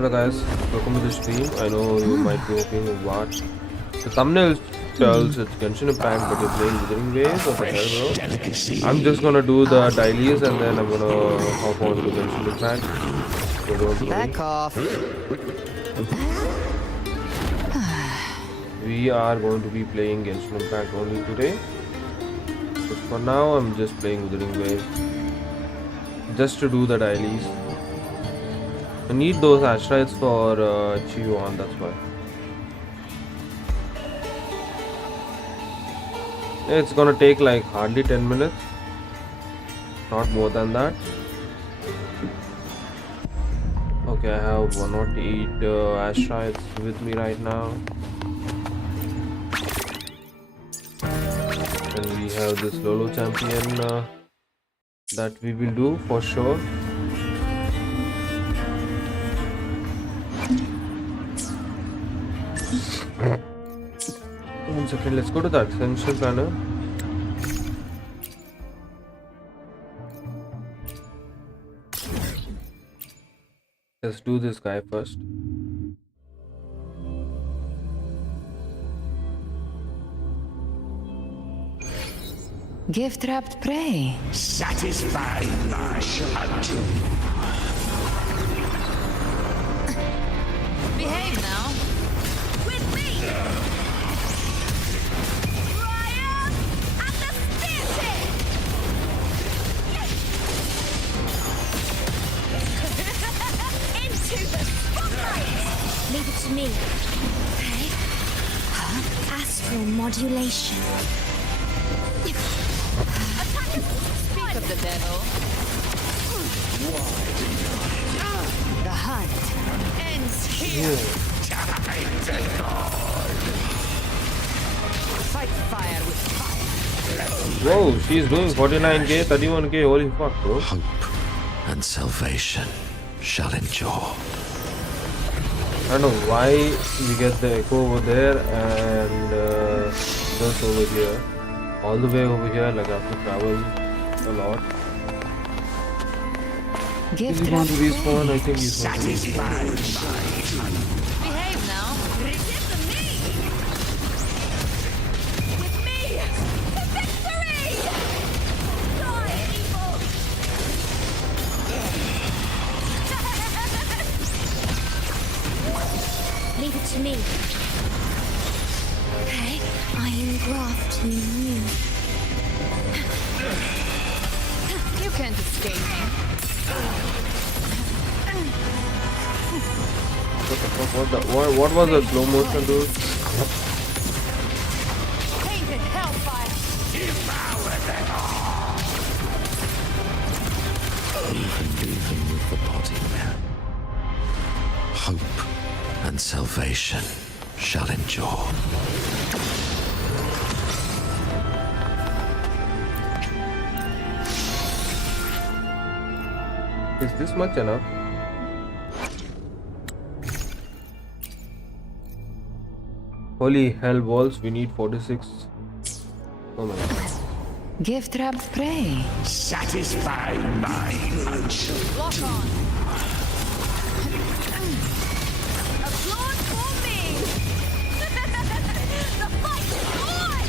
Hello guys, welcome to the stream. I know you might be hoping what the thumbnail tells it's Genshin Impact, but you're playing Wuthering Waves or the hell, bro. I'm just gonna do the dailies and then I'm gonna hop on to Genshin Impact. So don't worry. Back off. We are going to be playing Genshin Impact only today. But for now, I'm just playing Wuthering Waves. Just to do the dailies. I need those asteroids for Chi-Yuan, that's why. Yeah, it's gonna take like hardly 10 minutes. Not more than that. Okay, I have 108 asteroids with me right now. And we have this Lolo champion that we will do for sure. One second, let's go to the essential planner. Let's do this guy first. Gift-wrapped prey. Satisfy my hunt. Behave now. With me! Ryan at the speartip! Into the spotlight! Leave it to me. Okay. Astral modulation. Speak of the devil. The hunt ends here. Fight fire with fire. Whoa, she's doing 49k, 31k, holy fuck, bro. Hope and salvation shall endure. I don't know why we get the echo over there and just over here. All the way over here, like I have to travel a lot. Is he going to respawn? I think he's going to respawn. Behave now. Give them me! With me! To victory! Die, evil! Leave it to me. Okay, I am grafting you. You can't escape me. What the fuck? What was the slow motion, dude? Painted hellfire. Even with the body. Hope and salvation shall endure. Is this much enough? Holy hell balls, we need 46. Oh my god. Gift-wrapped prey. Satisfy my hunt. Lock on. Applaud for me! The fight's on!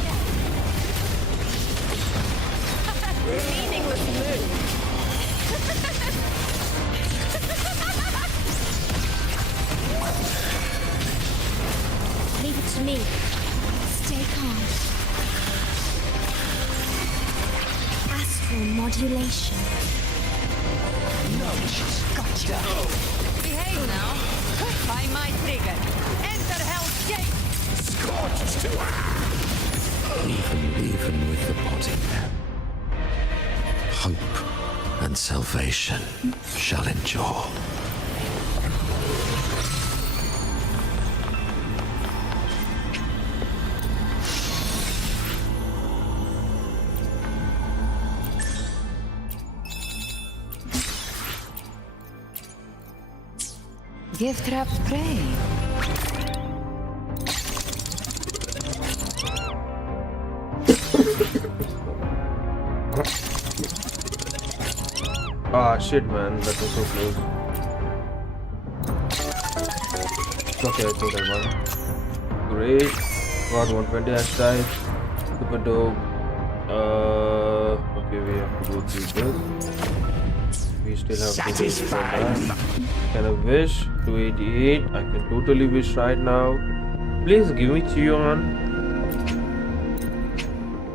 Meaningless move. Leave it to me. Stay calm. Astral modulation. Gotcha. Behave now. By my trigger. Enter Hell's Gate. Scorched to even with the body. Hope and salvation shall endure. Gift-wrapped prey. Ah shit man, that was so close. Okay, I think I won. Great. Got 120 hashtag. Super dope. Okay, we have to go through this. We still have to go through that. Can I wish? 288. I can totally wish right now. Please give me Cheon.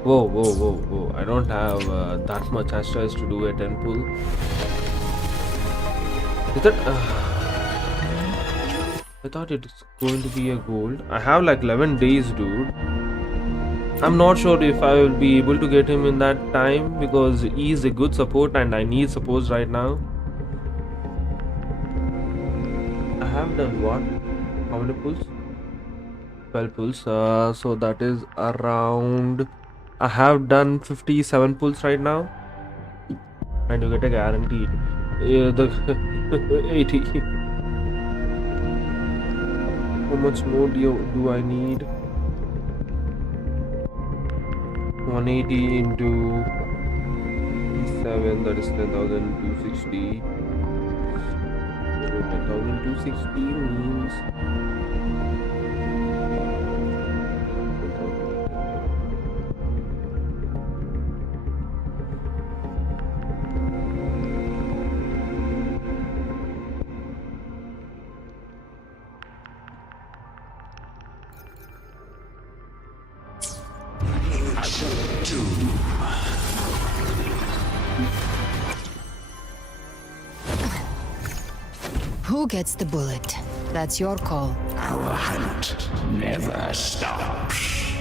Whoa. I don't have that much hashtags to do a 10 pull. Is that... I thought it's going to be a gold. I have like 11 days, dude. I'm not sure if I will be able to get him in that time because he is a good support and I need support right now. I have done what? How many pulls? 12 pulls. So that is around... I have done 57 pulls right now. And you get a guaranteed. The 80. How much more do I need? 180 into 7, that is 10,260. So 10,260 means Who gets the bullet? That's your call. Our hunt never stops.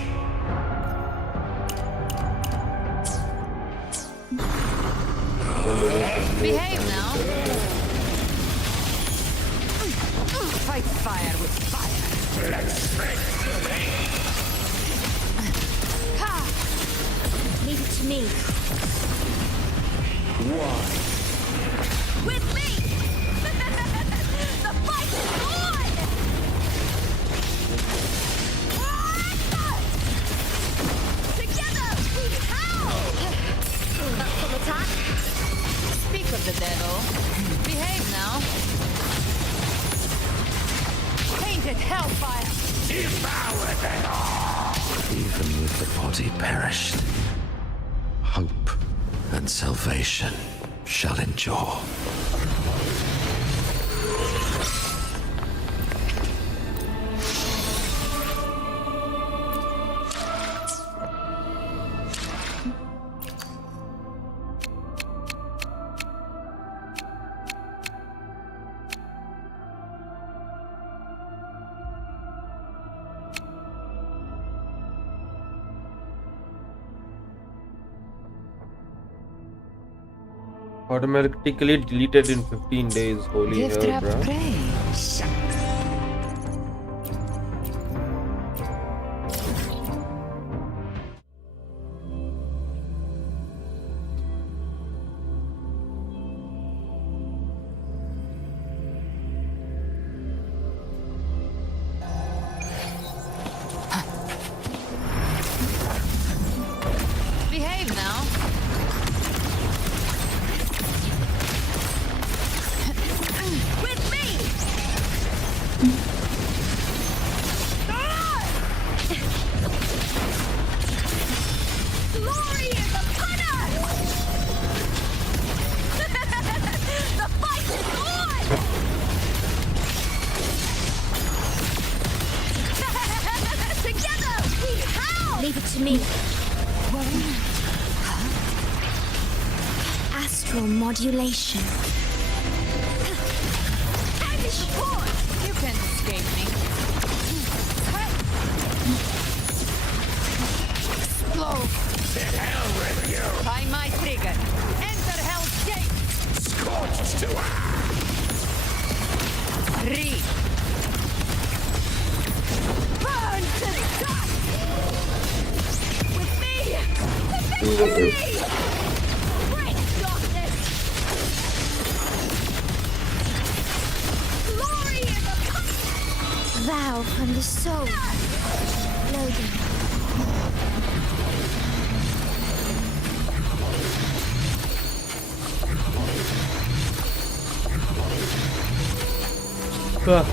Behave now. Fight fire with fire. Leave it to me. With me! The fight is on! Together we howl! That's an attack. Speak of the devil. Behave now. Painted hellfire! Devour them all. Even with the body perished, hope and salvation shall endure. automatically deleted in 15 days. Holy Gift hell, wrapped bruh. praise. Behave now. With me! Glory is upon us! The fight is on! Together we howl! Leave it to me. Astral modulation. I'm the support! You can't escape me. Explode! To hell with you! By my trigger. Enter Hell's Gate! Scorched to Read. Burn to dust! With me! The victory! Break darkness! Glory in the Vow from the soul. Logan. Ah,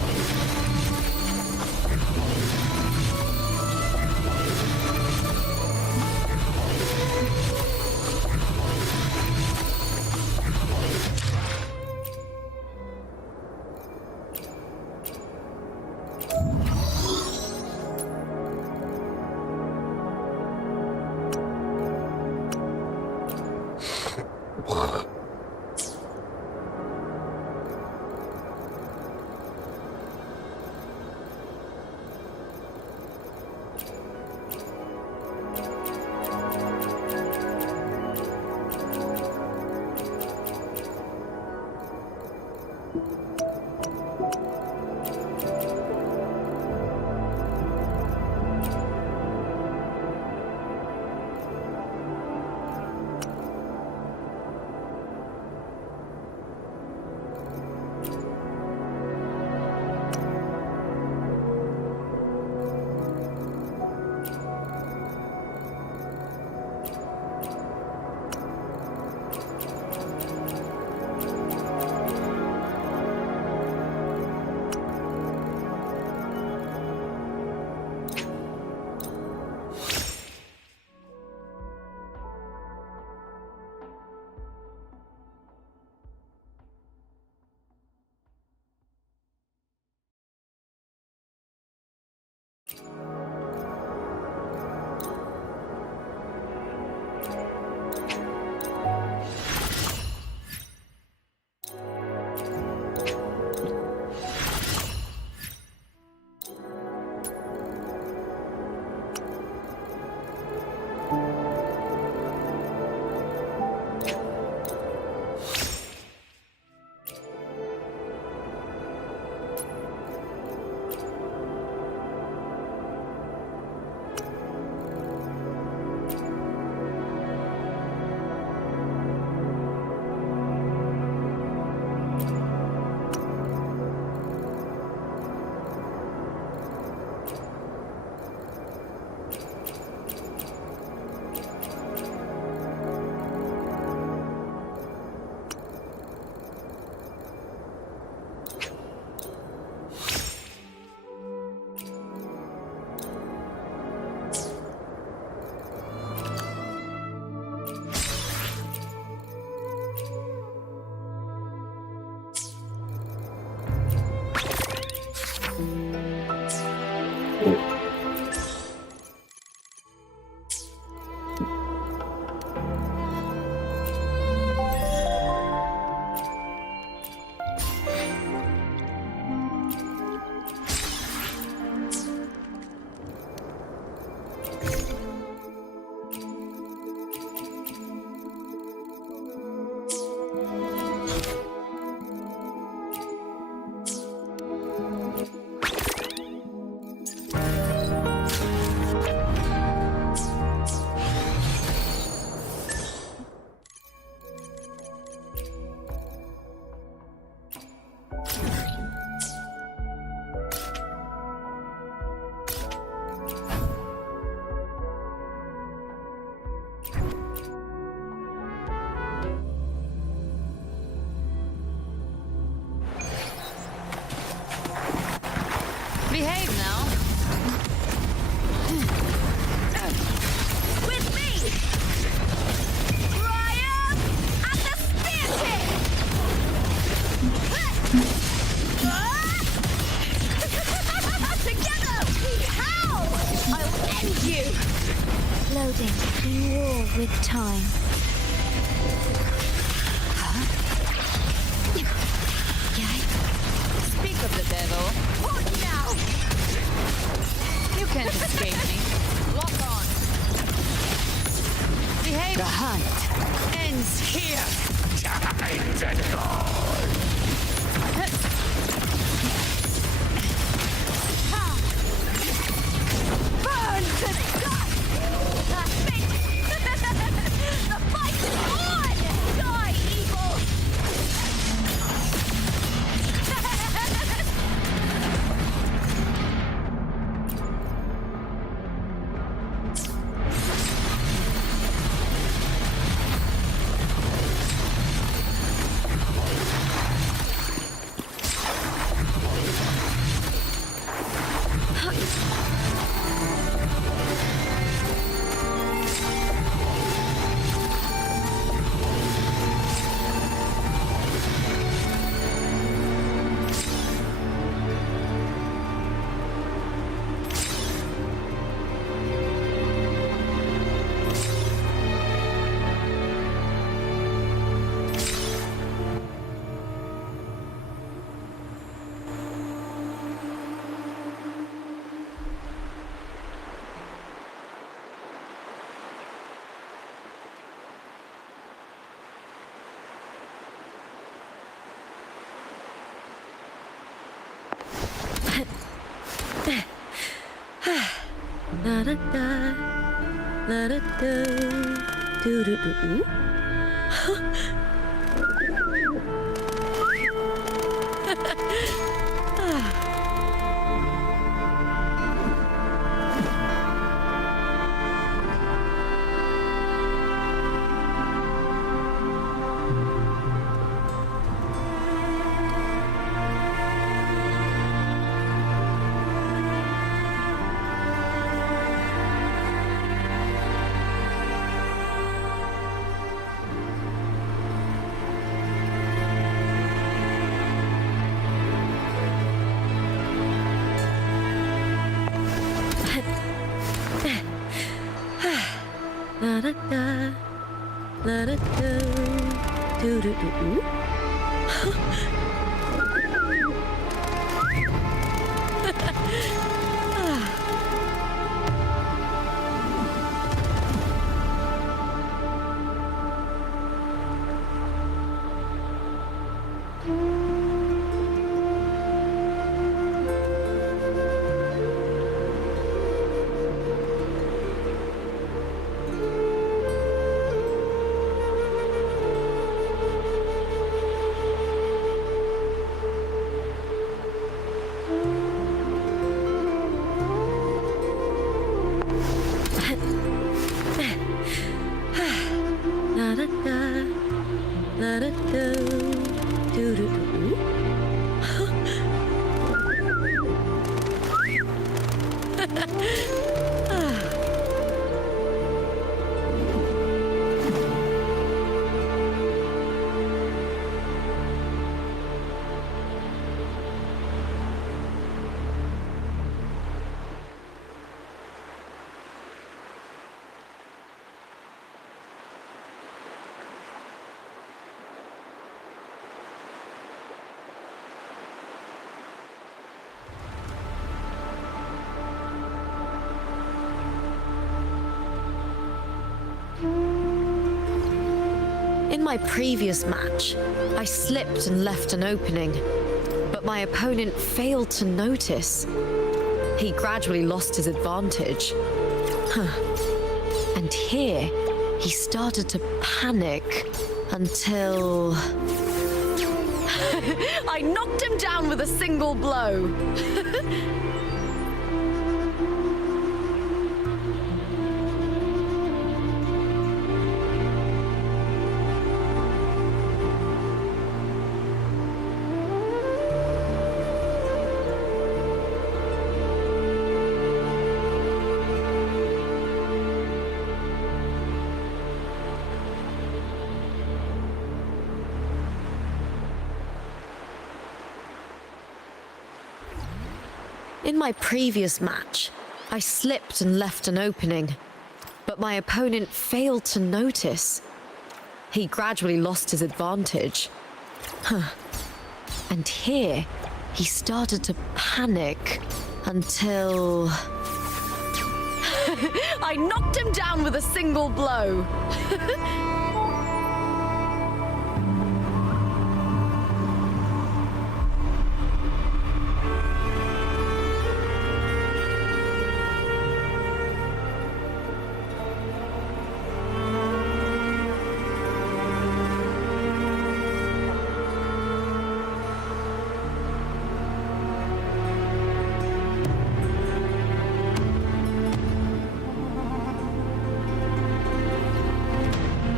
Behave now. With me! Ryan at the spear tip! Together! How? I'll end you! Loading. War with time. Speak of the devil. What now? You can't escape me. Lock on. Behave. The hunt ends here. time to go. Burn to dust! The Da da da, da da da, do do do. La da da, la da da, do do do. La da da, la da da, do do do. In my previous match, I slipped and left an opening, but my opponent failed to notice. He gradually lost his advantage. And here, he started to panic until... I knocked him down with a single blow. In my previous match, I slipped and left an opening, but my opponent failed to notice. He gradually lost his advantage. And here, he started to panic until... I knocked him down with a single blow.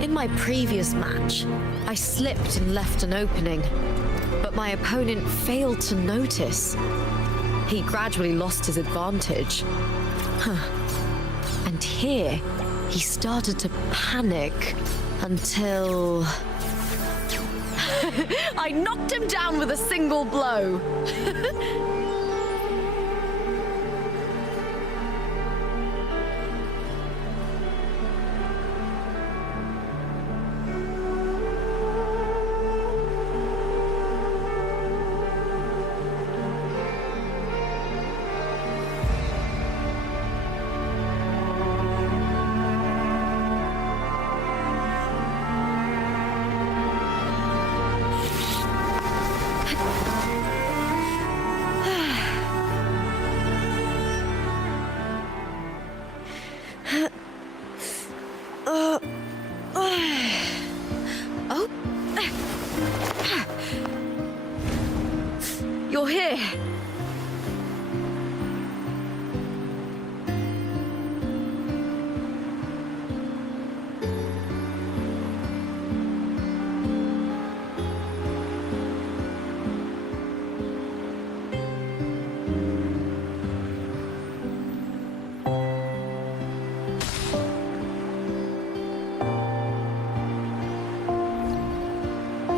In my previous match, I slipped and left an opening, but my opponent failed to notice. He gradually lost his advantage. And here, he started to panic until... I knocked him down with a single blow. You're here.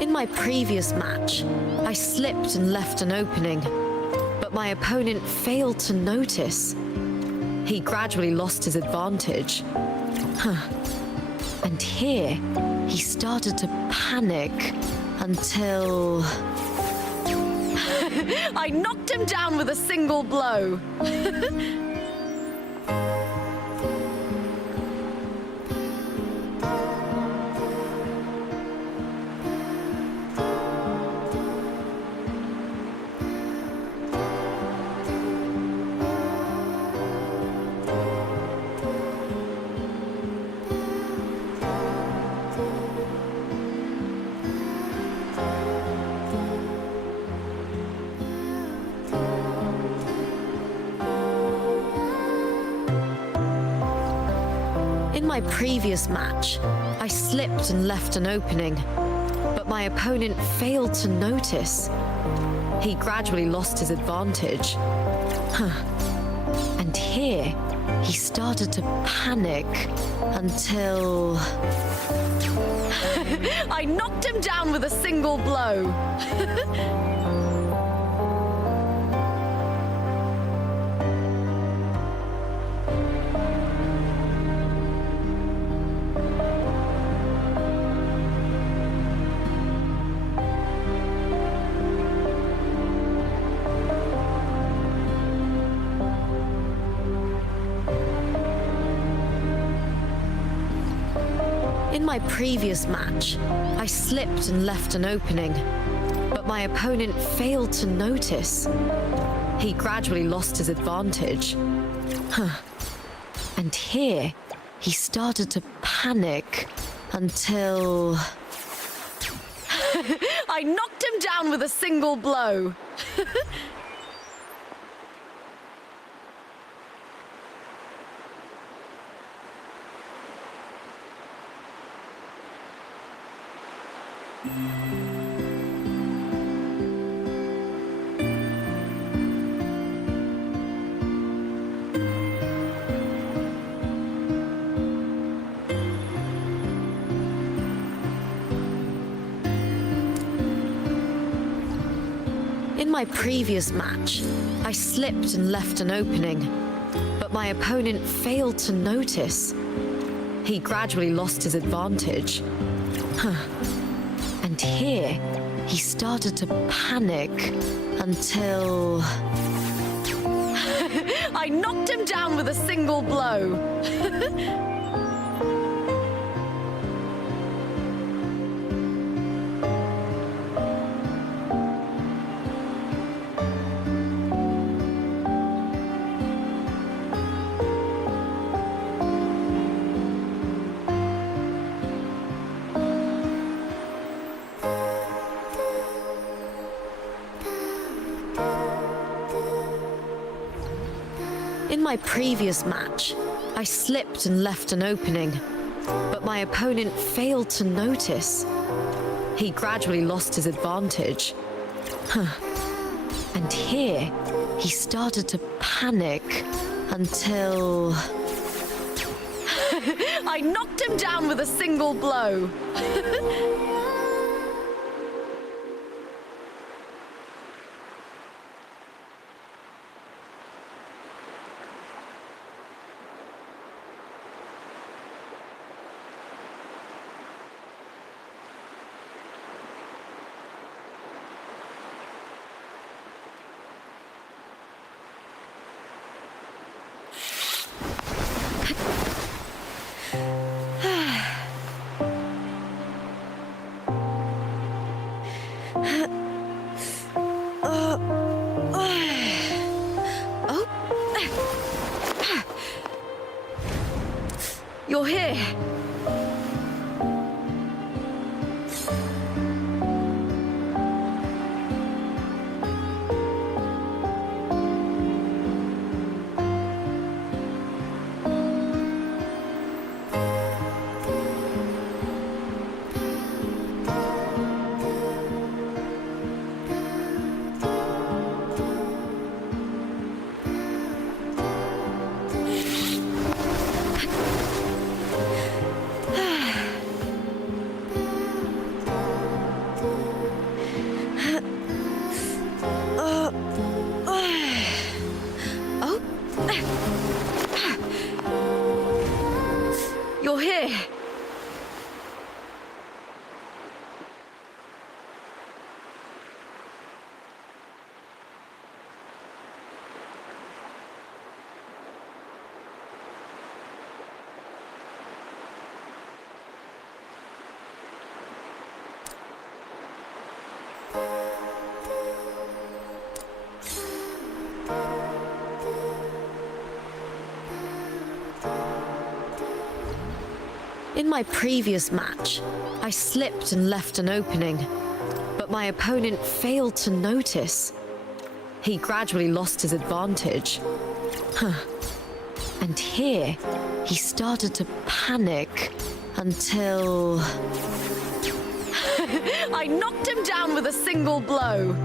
In my previous match, I slipped and left an opening, but my opponent failed to notice. He gradually lost his advantage. And here, he started to panic until... I knocked him down with a single blow. In my previous match, I slipped and left an opening, but my opponent failed to notice. He gradually lost his advantage. And here, he started to panic until... I knocked him down with a single blow. In my previous match, I slipped and left an opening, but my opponent failed to notice. He gradually lost his advantage. And here, he started to panic until... I knocked him down with a single blow. In my previous match, I slipped and left an opening, but my opponent failed to notice. He gradually lost his advantage. And here, he started to panic until... I knocked him down with a single blow. In my previous match, I slipped and left an opening, but my opponent failed to notice. He gradually lost his advantage. And here, he started to panic until... I knocked him down with a single blow. You're here. In my previous match, I slipped and left an opening, but my opponent failed to notice. He gradually lost his advantage. And here, he started to panic until... I knocked him down with a single blow.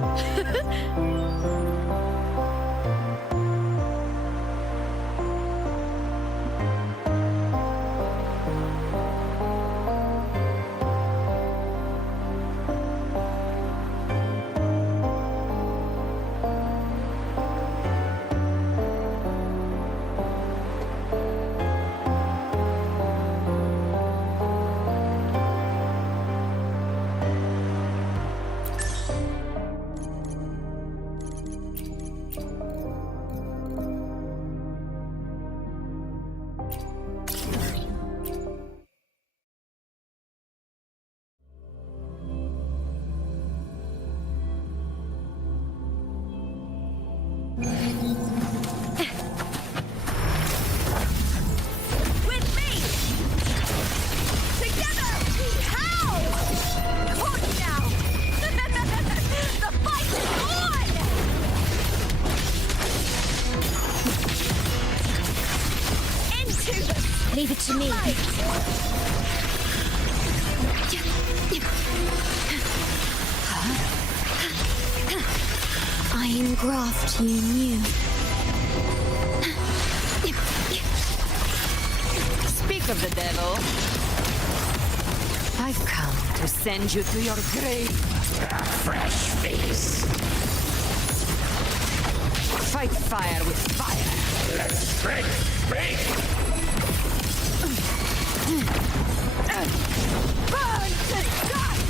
Leave it to me. I engraft you new. Speak of the devil. I've come to send you to your grave. Fresh face. Fight fire with fire. Let's break. Burn to dust!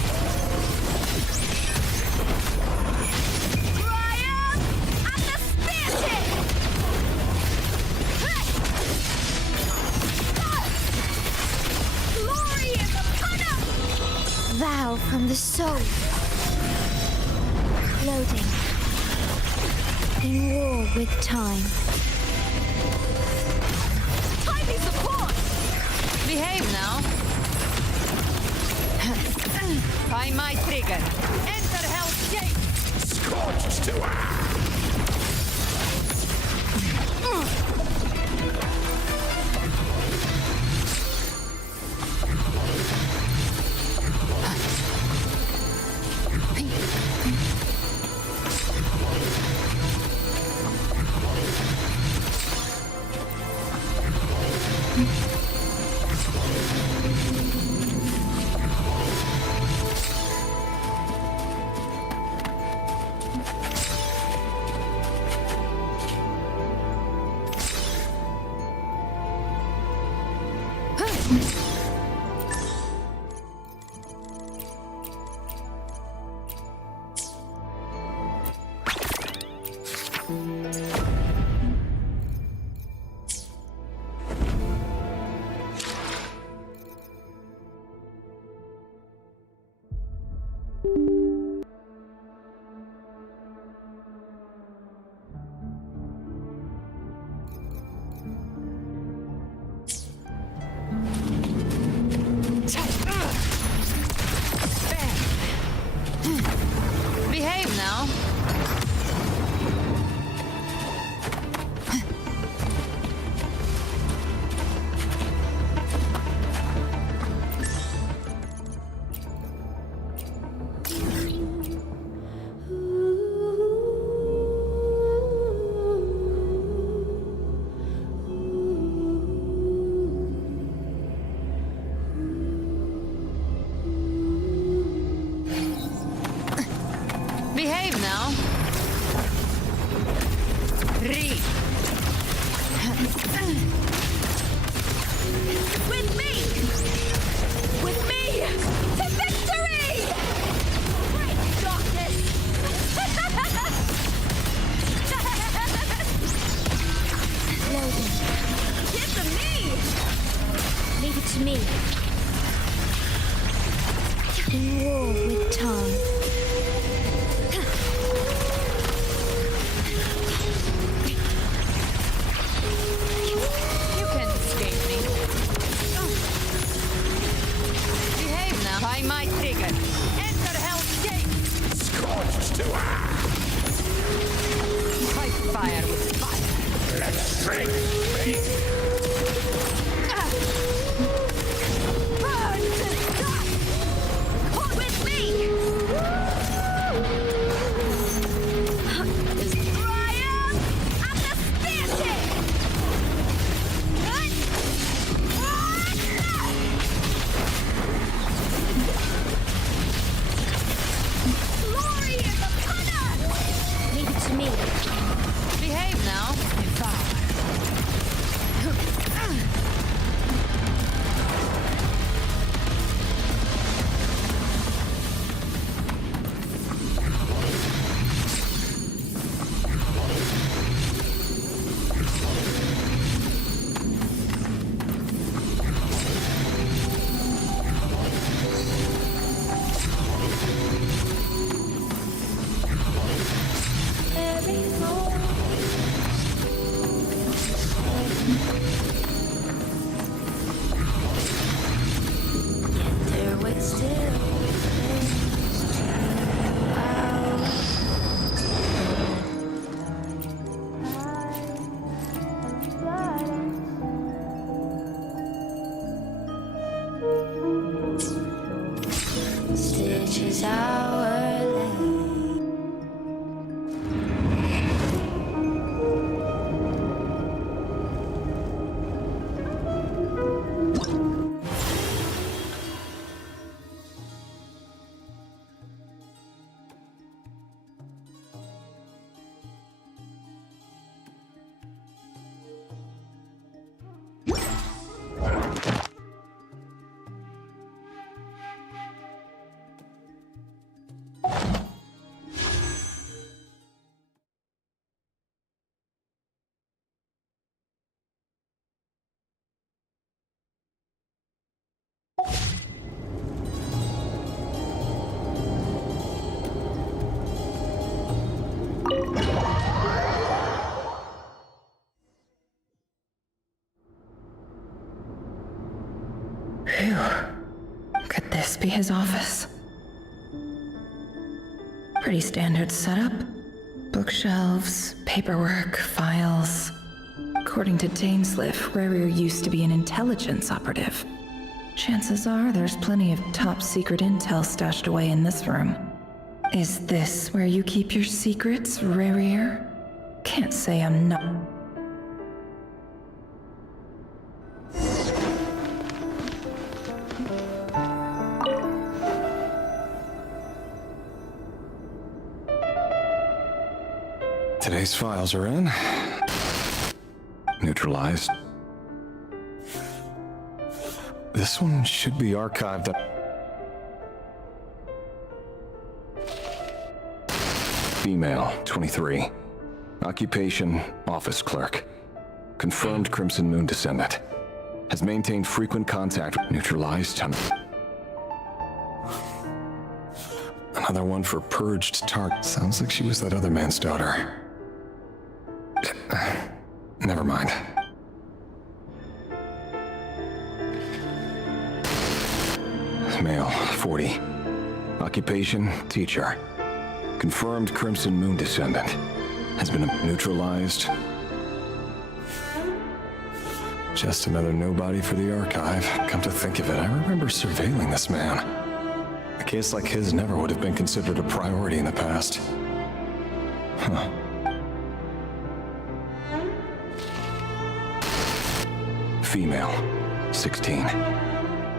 Triumph at the spear tip! Glory in the punner! Vow from the soul. Loading. In war with time. Timely support! Behave now. By my trigger. Enter Hell's Gate! Scorched to Behave now. Behave now. Read. With me! With me! To victory! Great darkness! Loading. Get to me! Leave it to me. In war with time. You can't escape me. is our land. Phew. Could this be his office? Pretty standard setup. Bookshelves, paperwork, files. According to Dainsliff, Rarier used to be an intelligence operative. Chances are there's plenty of top-secret intel stashed away in this room. Is this where you keep your secrets, Rarier? Can't say I'm not. Today's files are in. Neutralized. This one should be archived. Female, 23. Occupation, office clerk. Confirmed Crimson Moon descendant. Has maintained frequent contact. Neutralized. Another one for purged target. Sounds like she was that other man's daughter. Never mind. Male, 40. Occupation, teacher. Confirmed Crimson Moon descendant. Has been neutralized. Just another nobody for the archive. Come to think of it, I remember surveilling this man. A case like his never would have been considered a priority in the past. Huh. Female, 16.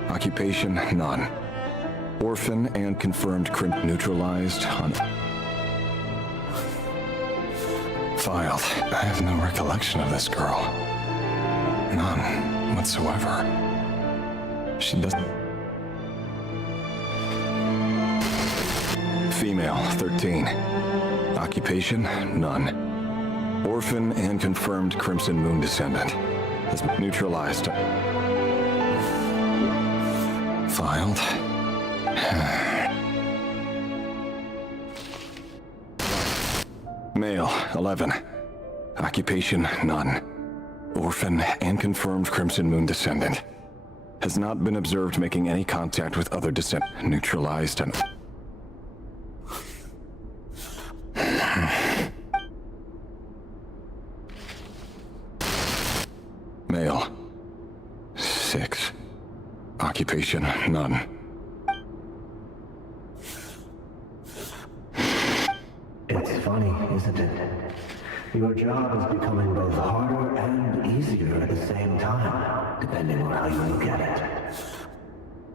Occupation, none. Orphan and confirmed crimp neutralized on... Filed. I have no recollection of this girl. None whatsoever. She doesn't... Female, 13. Occupation, none. Orphan and confirmed Crimson Moon descendant. Has been neutralized. Filed. Male, 11. Occupation, none. Orphan and confirmed Crimson Moon descendant. Has not been observed making any contact with other descent. Neutralized and... Male, 6. Occupation, none. It's funny, isn't it? Your job is becoming both harder and easier at the same time, depending on how you look at it.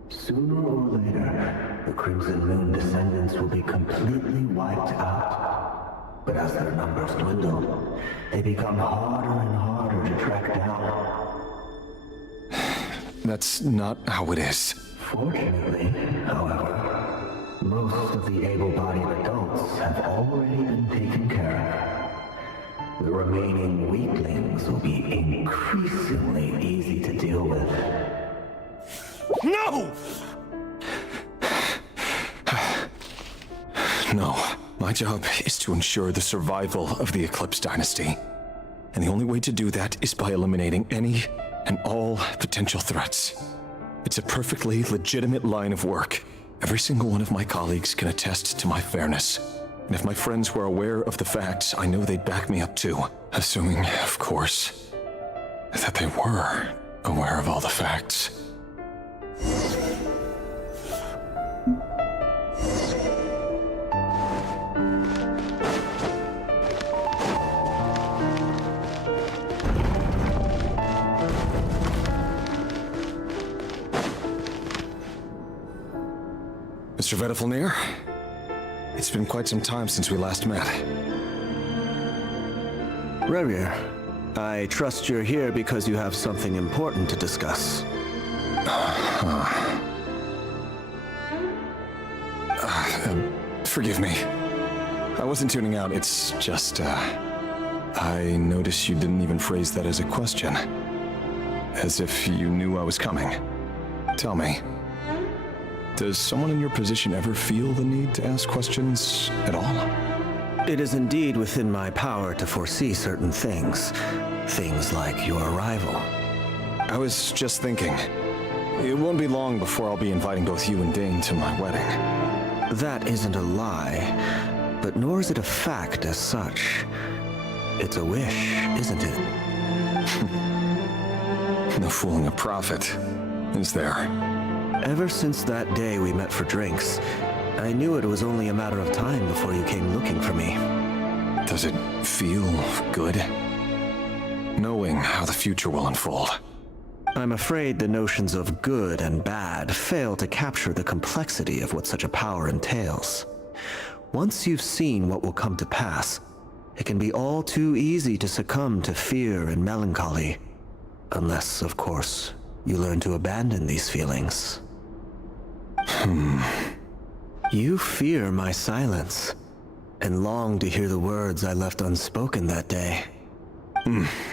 Sooner or later, the Crimson Moon descendants will be completely wiped out. But as their numbers dwindle, they become harder and harder to track down. That's not how it is. Fortunately, however, most of the able-bodied adults have already been taken care of. The remaining weaklings will be increasingly easy to deal with. No! No. My job is to ensure the survival of the Eclipse Dynasty. And the only way to do that is by eliminating any and all potential threats. It's a perfectly legitimate line of work. Every single one of my colleagues can attest to my fairness. And if my friends were aware of the facts, I know they'd back me up too. Assuming, of course, that they were aware of all the facts. Mr. Vedafelnir. It's been quite some time since we last met. Rerir, I trust you're here because you have something important to discuss. Forgive me. I wasn't tuning out, it's just, I noticed you didn't even phrase that as a question. As if you knew I was coming. Tell me, does someone in your position ever feel the need to ask questions at all? It is indeed within my power to foresee certain things. Things like your arrival. I was just thinking, it won't be long before I'll be inviting both you and Dane to my wedding. That isn't a lie, but nor is it a fact as such. It's a wish, isn't it? No fooling a prophet, is there? Ever since that day we met for drinks, I knew it was only a matter of time before you came looking for me. Does it feel good? Knowing how the future will unfold. I'm afraid the notions of good and bad fail to capture the complexity of what such a power entails. Once you've seen what will come to pass, it can be all too easy to succumb to fear and melancholy. Unless, of course, you learn to abandon these feelings. You fear my silence, and long to hear the words I left unspoken that day.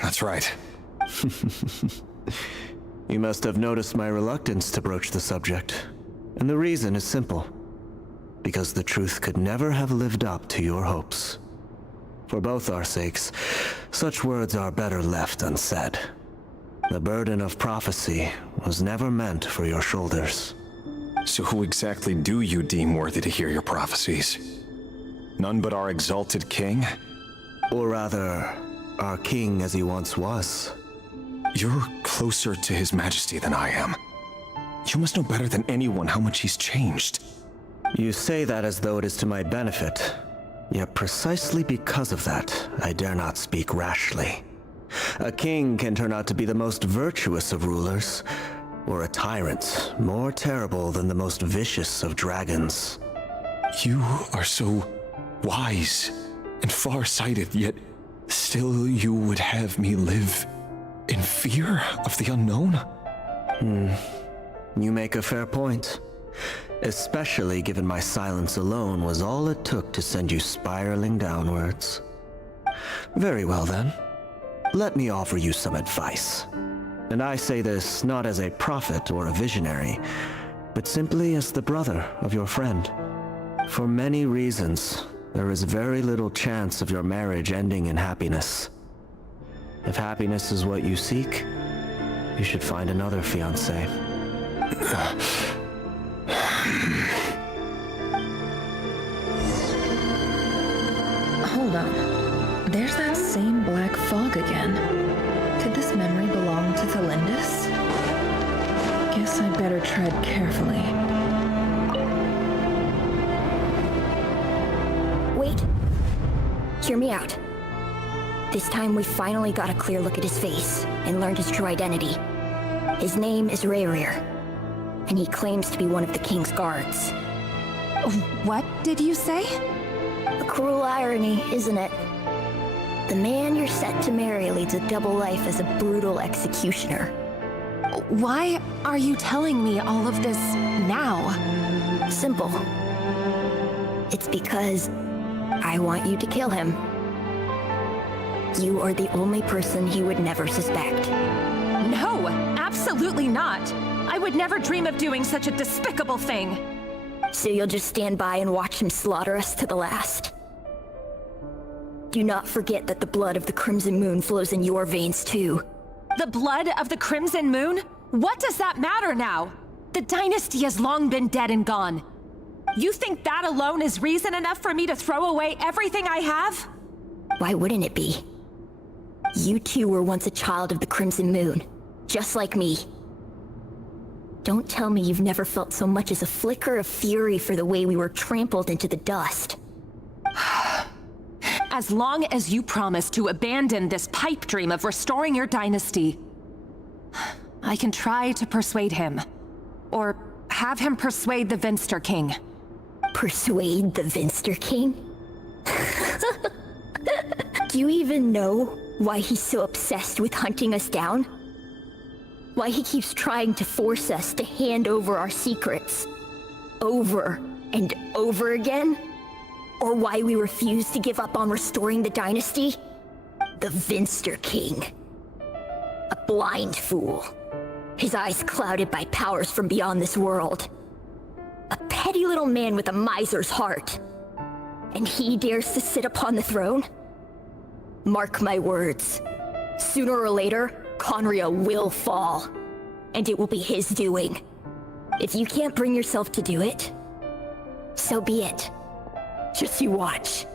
That's right. You must have noticed my reluctance to broach the subject, and the reason is simple. Because the truth could never have lived up to your hopes. For both our sakes, such words are better left unsaid. The burden of prophecy was never meant for your shoulders. So who exactly do you deem worthy to hear your prophecies? None but our exalted king? Or rather, our king as he once was. You're closer to his majesty than I am. You must know better than anyone how much he's changed. You say that as though it is to my benefit. Yet precisely because of that, I dare not speak rashly. A king can turn out to be the most virtuous of rulers, or a tyrant more terrible than the most vicious of dragons. You are so wise and far-sighted, yet still you would have me live in fear of the unknown? You make a fair point. Especially given my silence alone was all it took to send you spiraling downwards. Very well then. Let me offer you some advice. And I say this not as a prophet or a visionary, but simply as the brother of your friend. For many reasons, there is very little chance of your marriage ending in happiness. If happiness is what you seek, you should find another fiancé. Hold on. There's that same black fog again. Could this memory belong to Thelindis? Guess I'd better tread carefully. Wait. Hear me out. This time we finally got a clear look at his face and learned his true identity. His name is Rerir, and he claims to be one of the king's guards. What did you say? A cruel irony, isn't it? The man you're set to marry leads a double life as a brutal executioner. Why are you telling me all of this now? Simple. It's because I want you to kill him. You are the only person he would never suspect. No, absolutely not. I would never dream of doing such a despicable thing. So you'll just stand by and watch him slaughter us to the last? Do not forget that the blood of the Crimson Moon flows in your veins too. The blood of the Crimson Moon? What does that matter now? The dynasty has long been dead and gone. You think that alone is reason enough for me to throw away everything I have? Why wouldn't it be? You two were once a child of the Crimson Moon, just like me. Don't tell me you've never felt so much as a flicker of fury for the way we were trampled into the dust. As long as you promise to abandon this pipe dream of restoring your dynasty, I can try to persuade him. Or have him persuade the Venster King. Persuade the Vinster King? Do you even know why he's so obsessed with hunting us down? Why he keeps trying to force us to hand over our secrets over and over again? Or why we refuse to give up on restoring the dynasty? The Vinster King. A blind fool. His eyes clouded by powers from beyond this world. A petty little man with a miser's heart. And he dares to sit upon the throne? Mark my words. Sooner or later, Conria will fall. And it will be his doing. If you can't bring yourself to do it, so be it. Just you watch.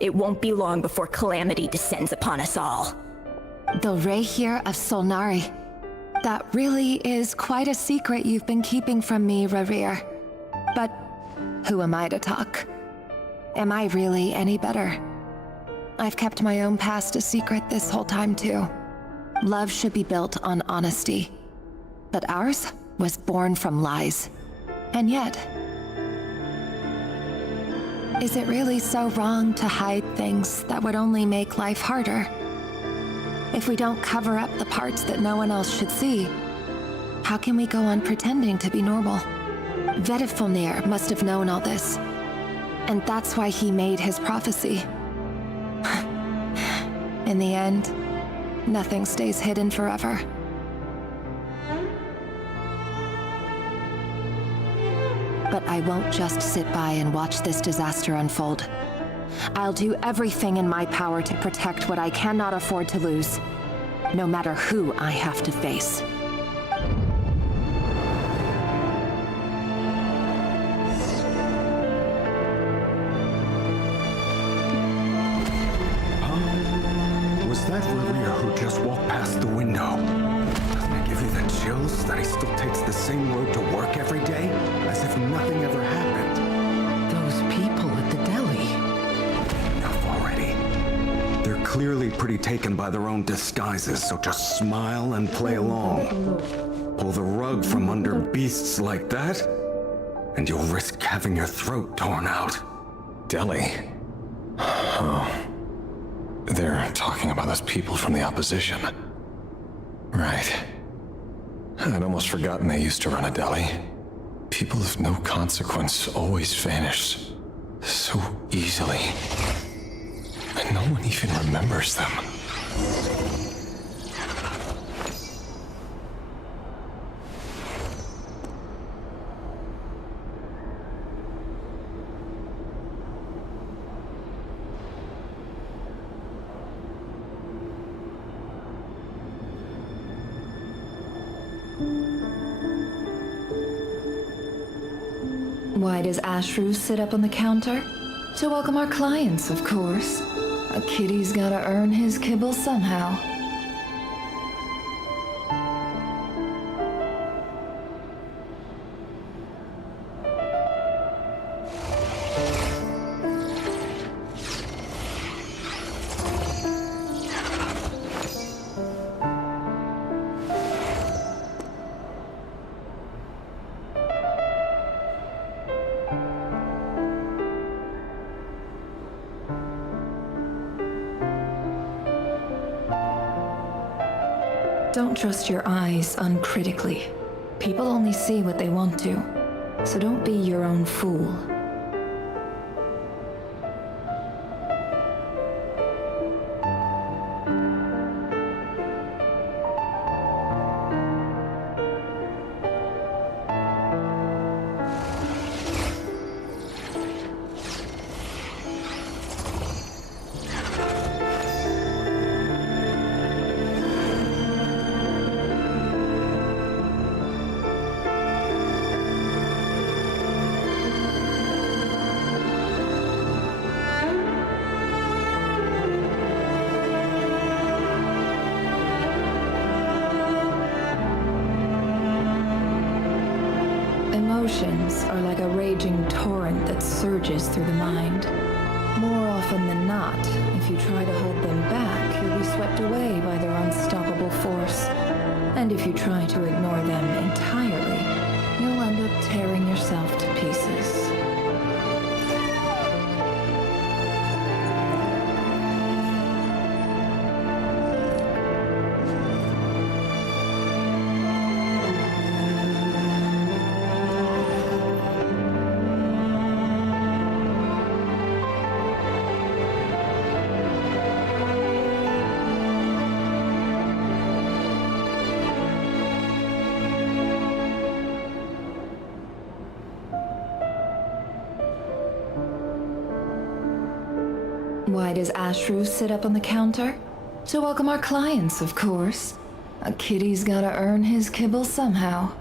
It won't be long before calamity descends upon us all. The Rehir of Solnari. That really is quite a secret you've been keeping from me, Rarir. But who am I to talk? Am I really any better? I've kept my own past a secret this whole time too. Love should be built on honesty. But ours was born from lies. And yet, is it really so wrong to hide things that would only make life harder? If we don't cover up the parts that no one else should see, how can we go on pretending to be normal? Vedifulnir must have known all this. And that's why he made his prophecy. In the end, nothing stays hidden forever. But I won't just sit by and watch this disaster unfold. I'll do everything in my power to protect what I cannot afford to lose, no matter who I have to face. Was that Rarir who just walked past the window? Doesn't it give you the chills that he still takes the same road to work every day? As if nothing ever happened. Those people at the deli. Enough already. They're clearly pretty taken by their own disguises, so just smile and play along. Pull the rug from under beasts like that, and you'll risk having your throat torn out. Delhi? Oh. They're talking about those people from the opposition. Right. I'd almost forgotten they used to run a deli. People of no consequence always vanish so easily. And no one even remembers them. Why does Ashru sit up on the counter? To welcome our clients, of course. A kitty's gotta earn his kibble somehow. Don't trust your eyes uncritically. People only see what they want to, so don't be your own fool. Emotions are like a raging torrent that surges through the mind. More often than not, if you try to hold them back, you'll be swept away by their unstoppable force. And if you try to ignore them entirely, you'll end up tearing yourself to pieces. Why does Ashru sit up on the counter? To welcome our clients, of course. A kitty's gotta earn his kibble somehow.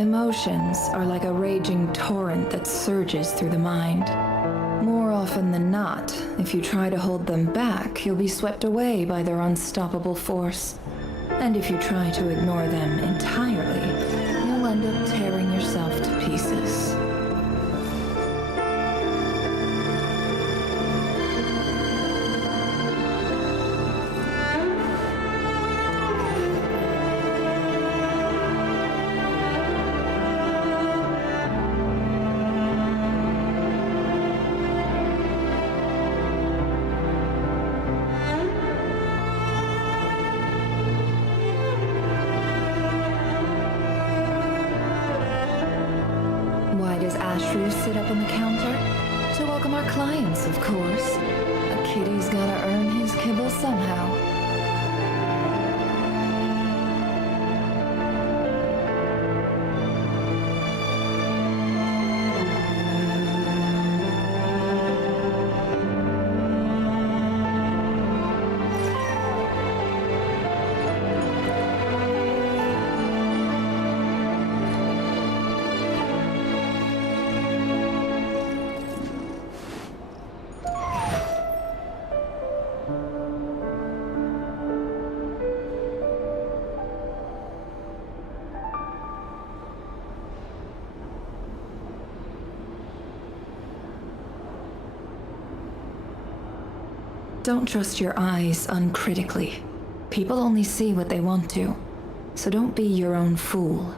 Emotions are like a raging torrent that surges through the mind. More often than not, if you try to hold them back, you'll be swept away by their unstoppable force. And if you try to ignore them entirely, you'll end up tearing yourself to pieces. Sit up on the counter? To welcome our clients, of course. A kitty's gotta earn his kibble somehow. Don't trust your eyes uncritically. People only see what they want to, so don't be your own fool.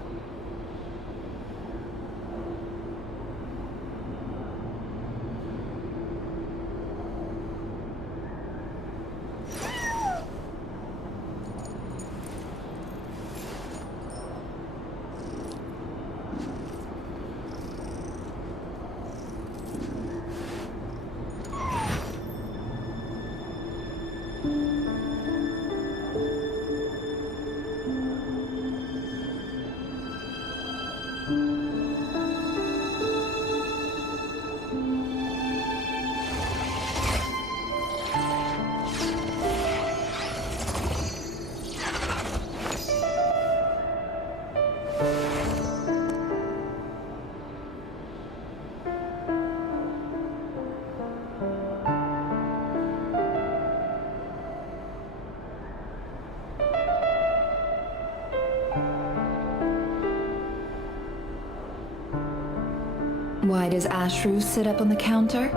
Why does Ashru sit up on the counter?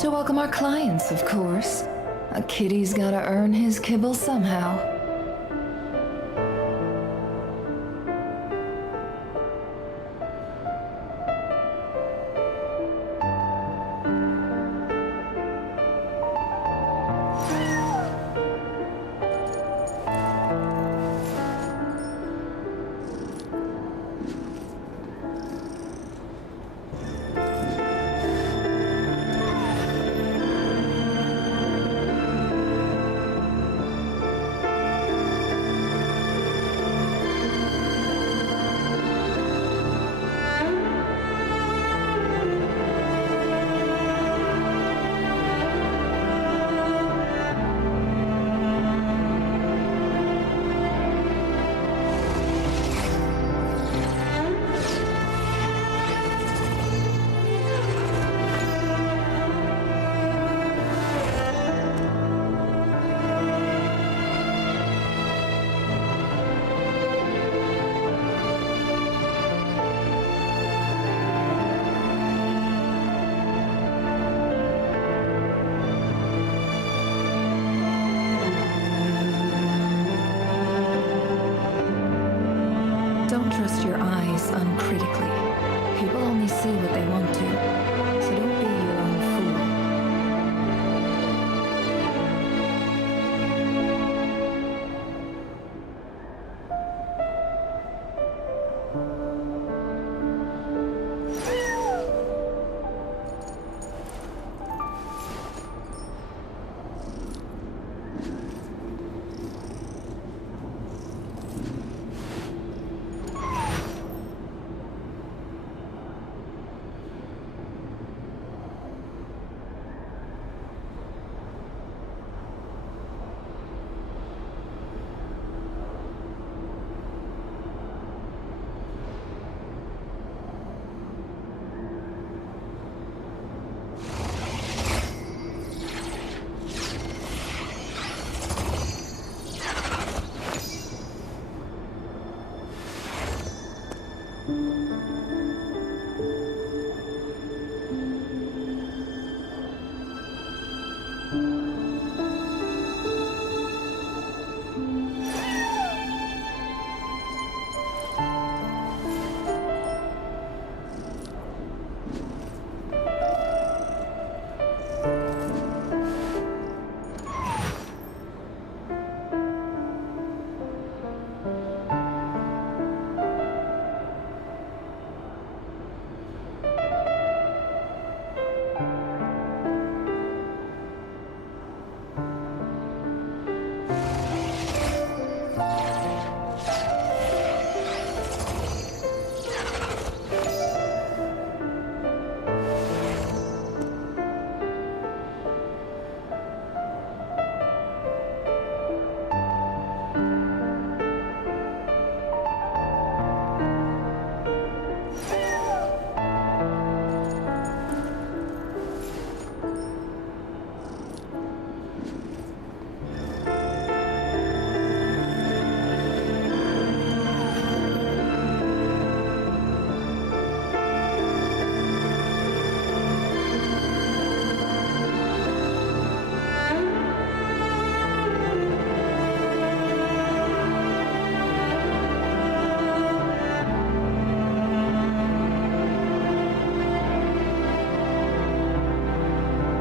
To welcome our clients, of course. A kitty's gotta earn his kibble somehow.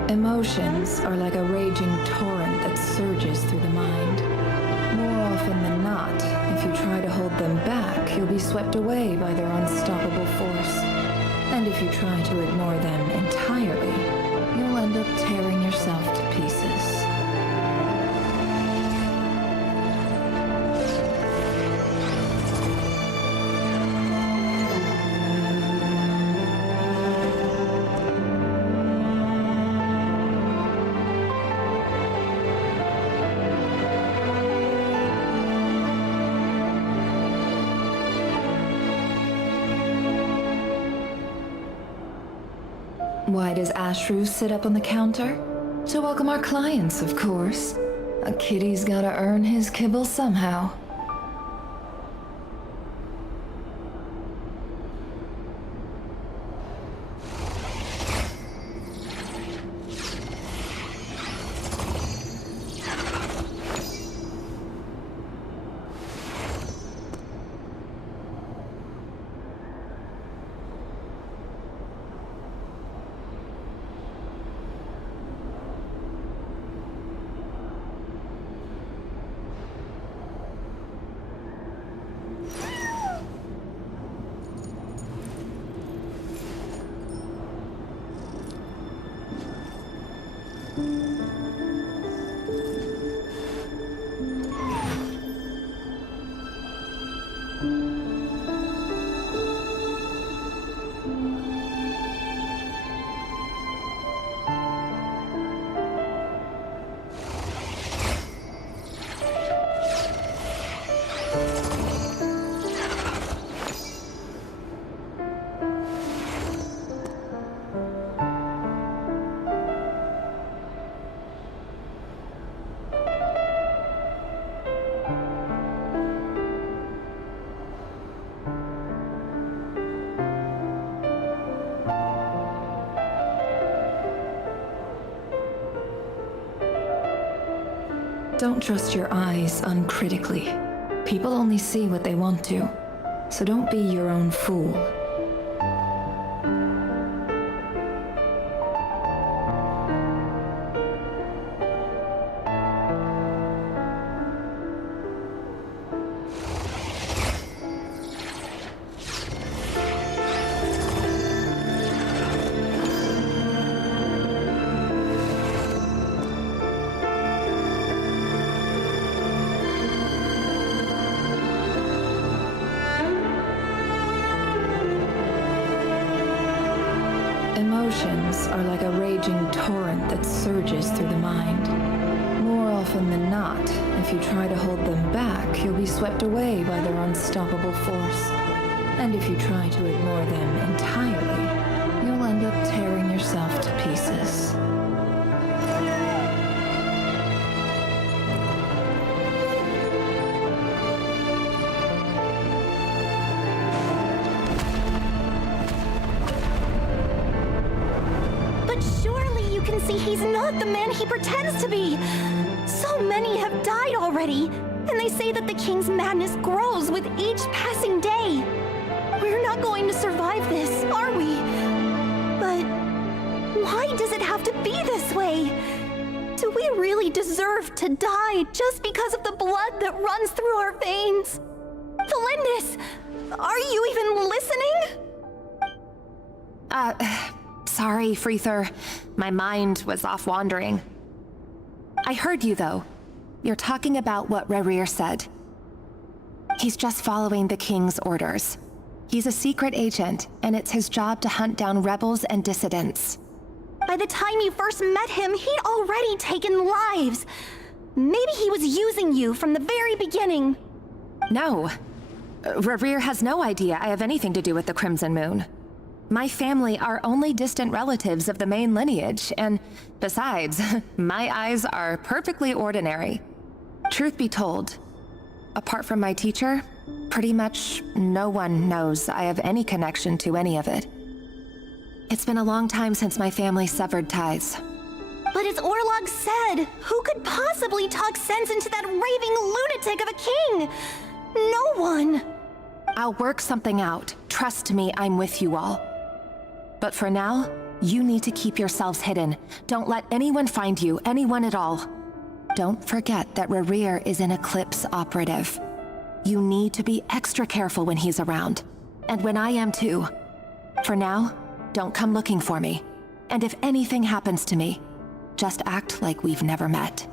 Emotions are like a raging torrent that surges through the mind. More often than not, if you try to hold them back, you'll be swept away by their unstoppable force. And if you try to ignore them entirely, you'll end up tearing yourself to pieces. Why does Ashru sit up on the counter? To welcome our clients, of course. A kitty's gotta earn his kibble somehow. Don't trust your eyes uncritically. People only see what they want to, so don't be your own fool. Emotions are like a raging torrent that surges through the mind. More often than not, if you try to hold them back, you'll be swept away by their unstoppable force. And if you try to ignore them entirely, you'll end up tearing yourself to pieces. He's not the man he pretends to be! So many have died already, and they say that the king's madness grows with each passing day. We're not going to survive this, are we? But why does it have to be this way? Do we really deserve to die just because of the blood that runs through our veins? Felindis, are you even listening? Sorry, Freether. My mind was off wandering. I heard you, though. You're talking about what Rerir said. He's just following the king's orders. He's a secret agent, and it's his job to hunt down rebels and dissidents. By the time you first met him, he'd already taken lives. Maybe he was using you from the very beginning. No. Rerir has no idea I have anything to do with the Crimson Moon. My family are only distant relatives of the main lineage, and besides, my eyes are perfectly ordinary. Truth be told, apart from my teacher, pretty much no one knows I have any connection to any of it. It's been a long time since my family severed ties. But as Orlog said, who could possibly talk sense into that raving lunatic of a king? No one. I'll work something out. Trust me, I'm with you all. But for now, You need to keep yourselves hidden. Don't let anyone find you, anyone at all. Don't forget that Rerir is an Eclipse operative. You need to be extra careful when he's around. And when I am too. For now, don't come looking for me. And if anything happens to me, just act like we've never met.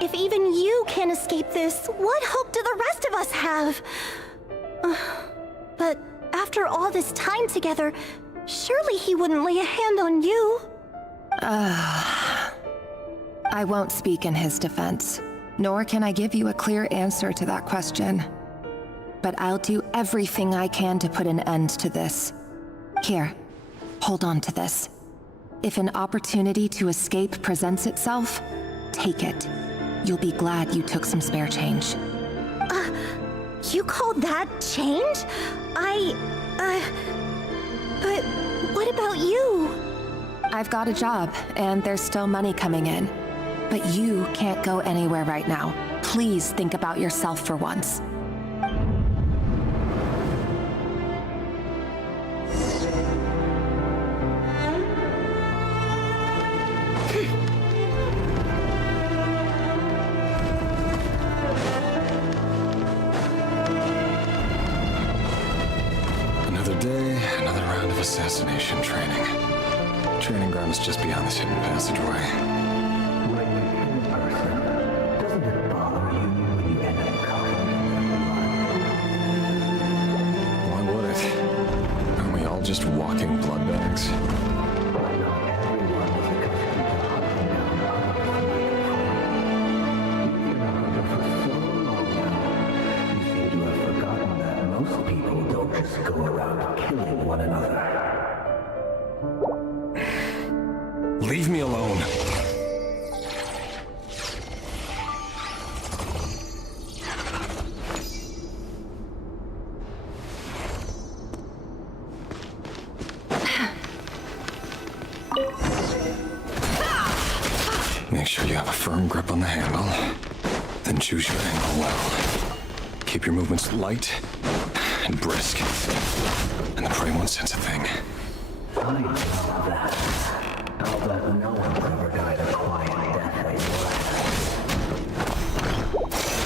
If even you can't escape this, what hope do the rest of us have? But after all this time together, surely he wouldn't lay a hand on you. I won't speak in his defense, nor can I give you a clear answer to that question. But I'll do everything I can to put an end to this. Here, hold on to this. If an opportunity to escape presents itself, take it. You'll be glad you took some spare change. You call that change? But what about you? I've got a job, and there's still money coming in. But you can't go anywhere right now. Please think about yourself for once. Another day, another round of assassination training. Training ground is just beyond this hidden passageway. When you kill a person, doesn't it bother you when you end up covered in blood? Why would it? Aren't we all just walking blood bags? But not everyone is accustomed to hunting down others. You've been a hunter for so long now. You seem to have forgotten that most people don't just go around killing one another. Leave me alone. Make sure you have a firm grip on the handle. Then choose your angle well. Keep your movements light and brisk. And the prey won't sense a thing. I love that. I'll bet no one ever died a quiet death anymore.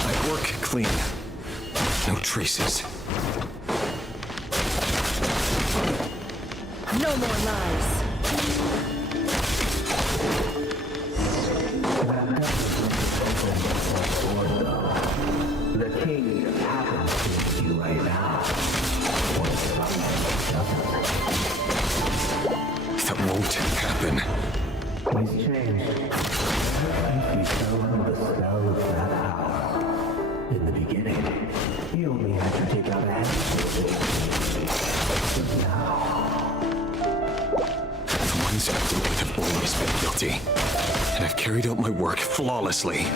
I work clean. No traces. No more lies. That doesn't open the sword, though. The king happens to see you right now. What if someone doesn't? That won't happen. He's changed. If you show him the spell of that power. In the beginning, he only had to take out a handful of things. But now... The ones I've dealt with have always been guilty. And I've carried out my work flawlessly.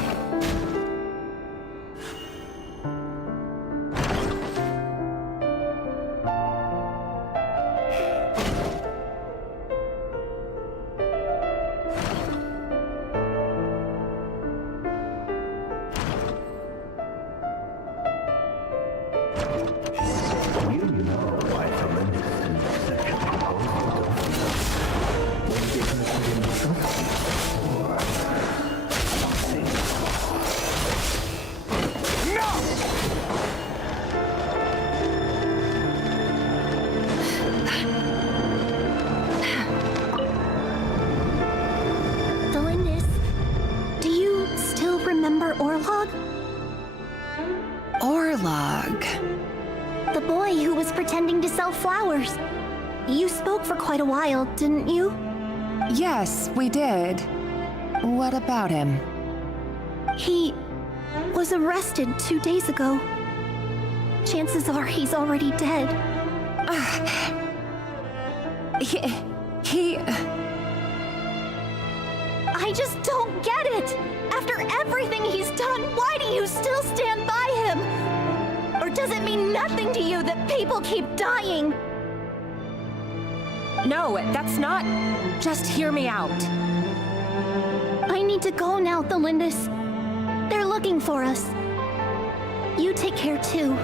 You know why Felinda's in such a proposal, don't you? Was because they didn't trust you, or something Felindis, do you still remember Orlog? Orlog. The boy who was pretending to sell flowers. You spoke for quite a while, didn't you? Yes, we did. What about him? He was arrested 2 days ago. Chances are he's already dead. He... I just don't get it! After everything he's done, why do you still stand by him? Or does it mean nothing to you that people keep dying? No, that's not... Just hear me out. I need to go now, Thelindis. They're looking for us. You take care too.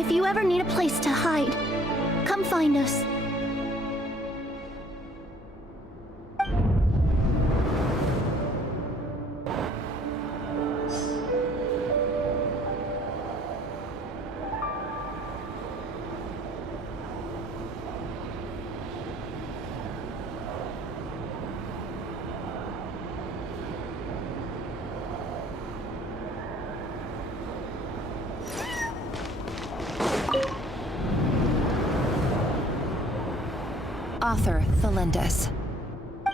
If you ever need a place to hide, come find us. Author, Thelindis.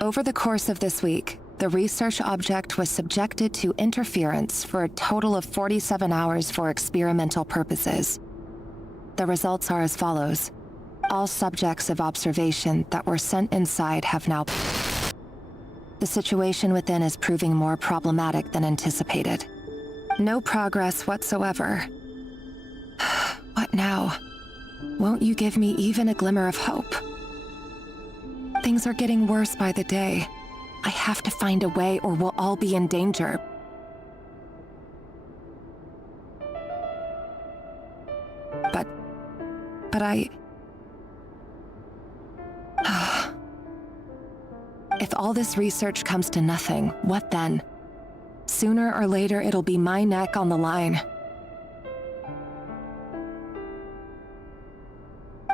Over the course of this week, the research object was subjected to interference for a total of 47 hours for experimental purposes. The results are as follows. All subjects of observation that were sent inside have now... The situation within is proving more problematic than anticipated. No progress whatsoever. What now? Won't you give me even a glimmer of hope? Things are getting worse by the day. I have to find a way or we'll all be in danger. But I... If all this research comes to nothing, what then? Sooner or later, it'll be my neck on the line.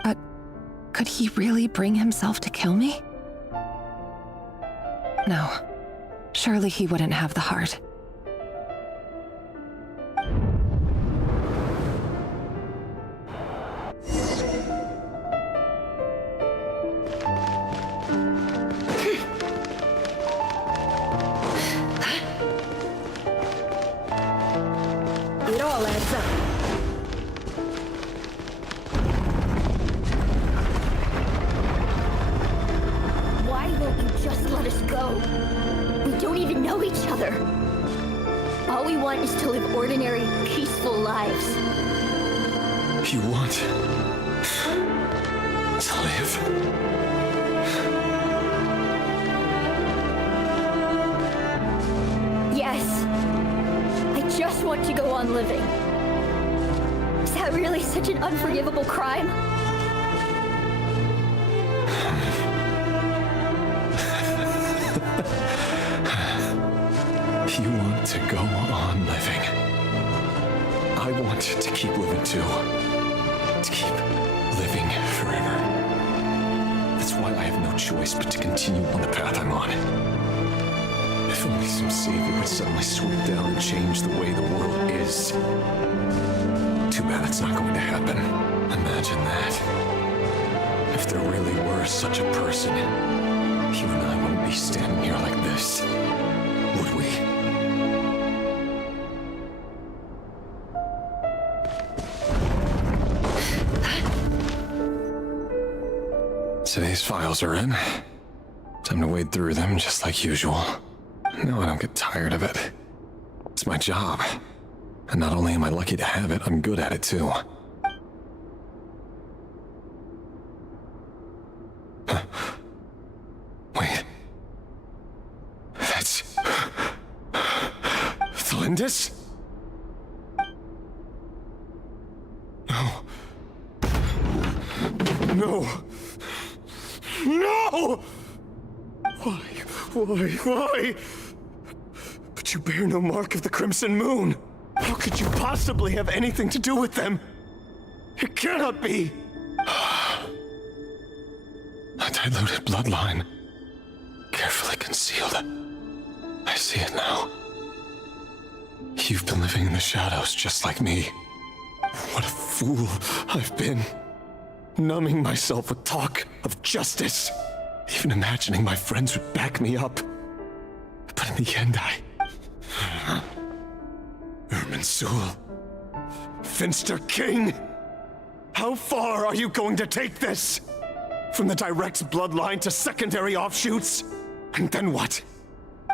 But could he really bring himself to kill me? No. Surely he wouldn't have the heart. It all adds up. Why won't you just let us go? We don't even know each other. All we want is to live ordinary, peaceful lives. You want to live? Yes. I just want to go on living. Is that really such an unforgivable crime? You want to go on living. I want to keep living too. To keep living forever. That's why I have no choice but to continue on the path I'm on. If only some savior would suddenly swoop down and change the way the world is. Too bad it's not going to happen. Imagine that. If there really were such a person, you and I wouldn't be standing here like this, would we? Today's files are in. Time to wade through them just like usual. No, I don't get tired of it. It's my job. And not only am I lucky to have it, I'm good at it too. Wait. That's... Thelindis? No. No! No! Why? But you bear no mark of the Crimson Moon. How could you possibly have anything to do with them? It cannot be! A diluted bloodline. Carefully concealed. I see it now. You've been living in the shadows just like me. What a fool I've been. Numbing myself with talk of justice. Even imagining my friends would back me up. But in the end, Irminsul. Finster King! How far are you going to take this? From the direct bloodline to secondary offshoots? And then what?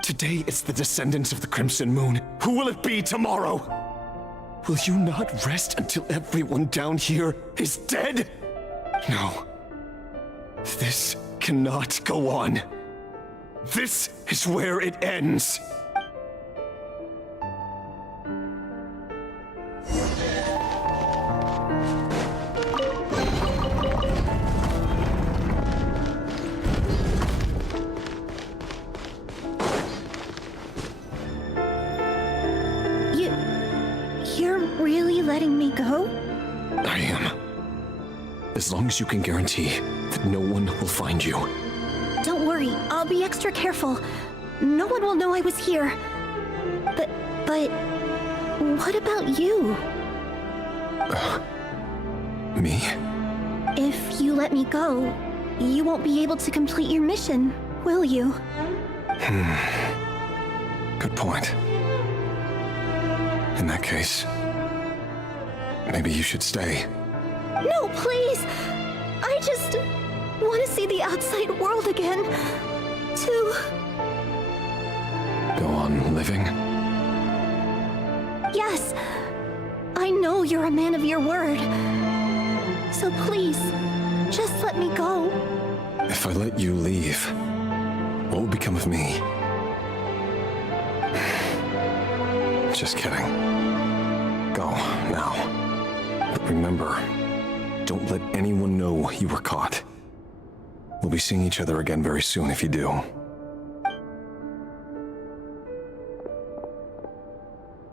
Today it's the descendants of the Crimson Moon. Who will it be tomorrow? Will you not rest until everyone down here is dead? No. This cannot go on. This is where it ends. letting me go? I am. As long as you can guarantee that no one will find you. Don't worry, I'll be extra careful. No one will know I was here. But what about you? Me? If you let me go, you won't be able to complete your mission, will you? Good point. In that case, maybe you should stay. No, please! I just want to see the outside world again. To... Go on living? Yes. I know you're a man of your word. So please, just let me go. If I let you leave, what will become of me? Just kidding. Go, now. But remember, don't let anyone know you were caught. We'll be seeing each other again very soon if you do.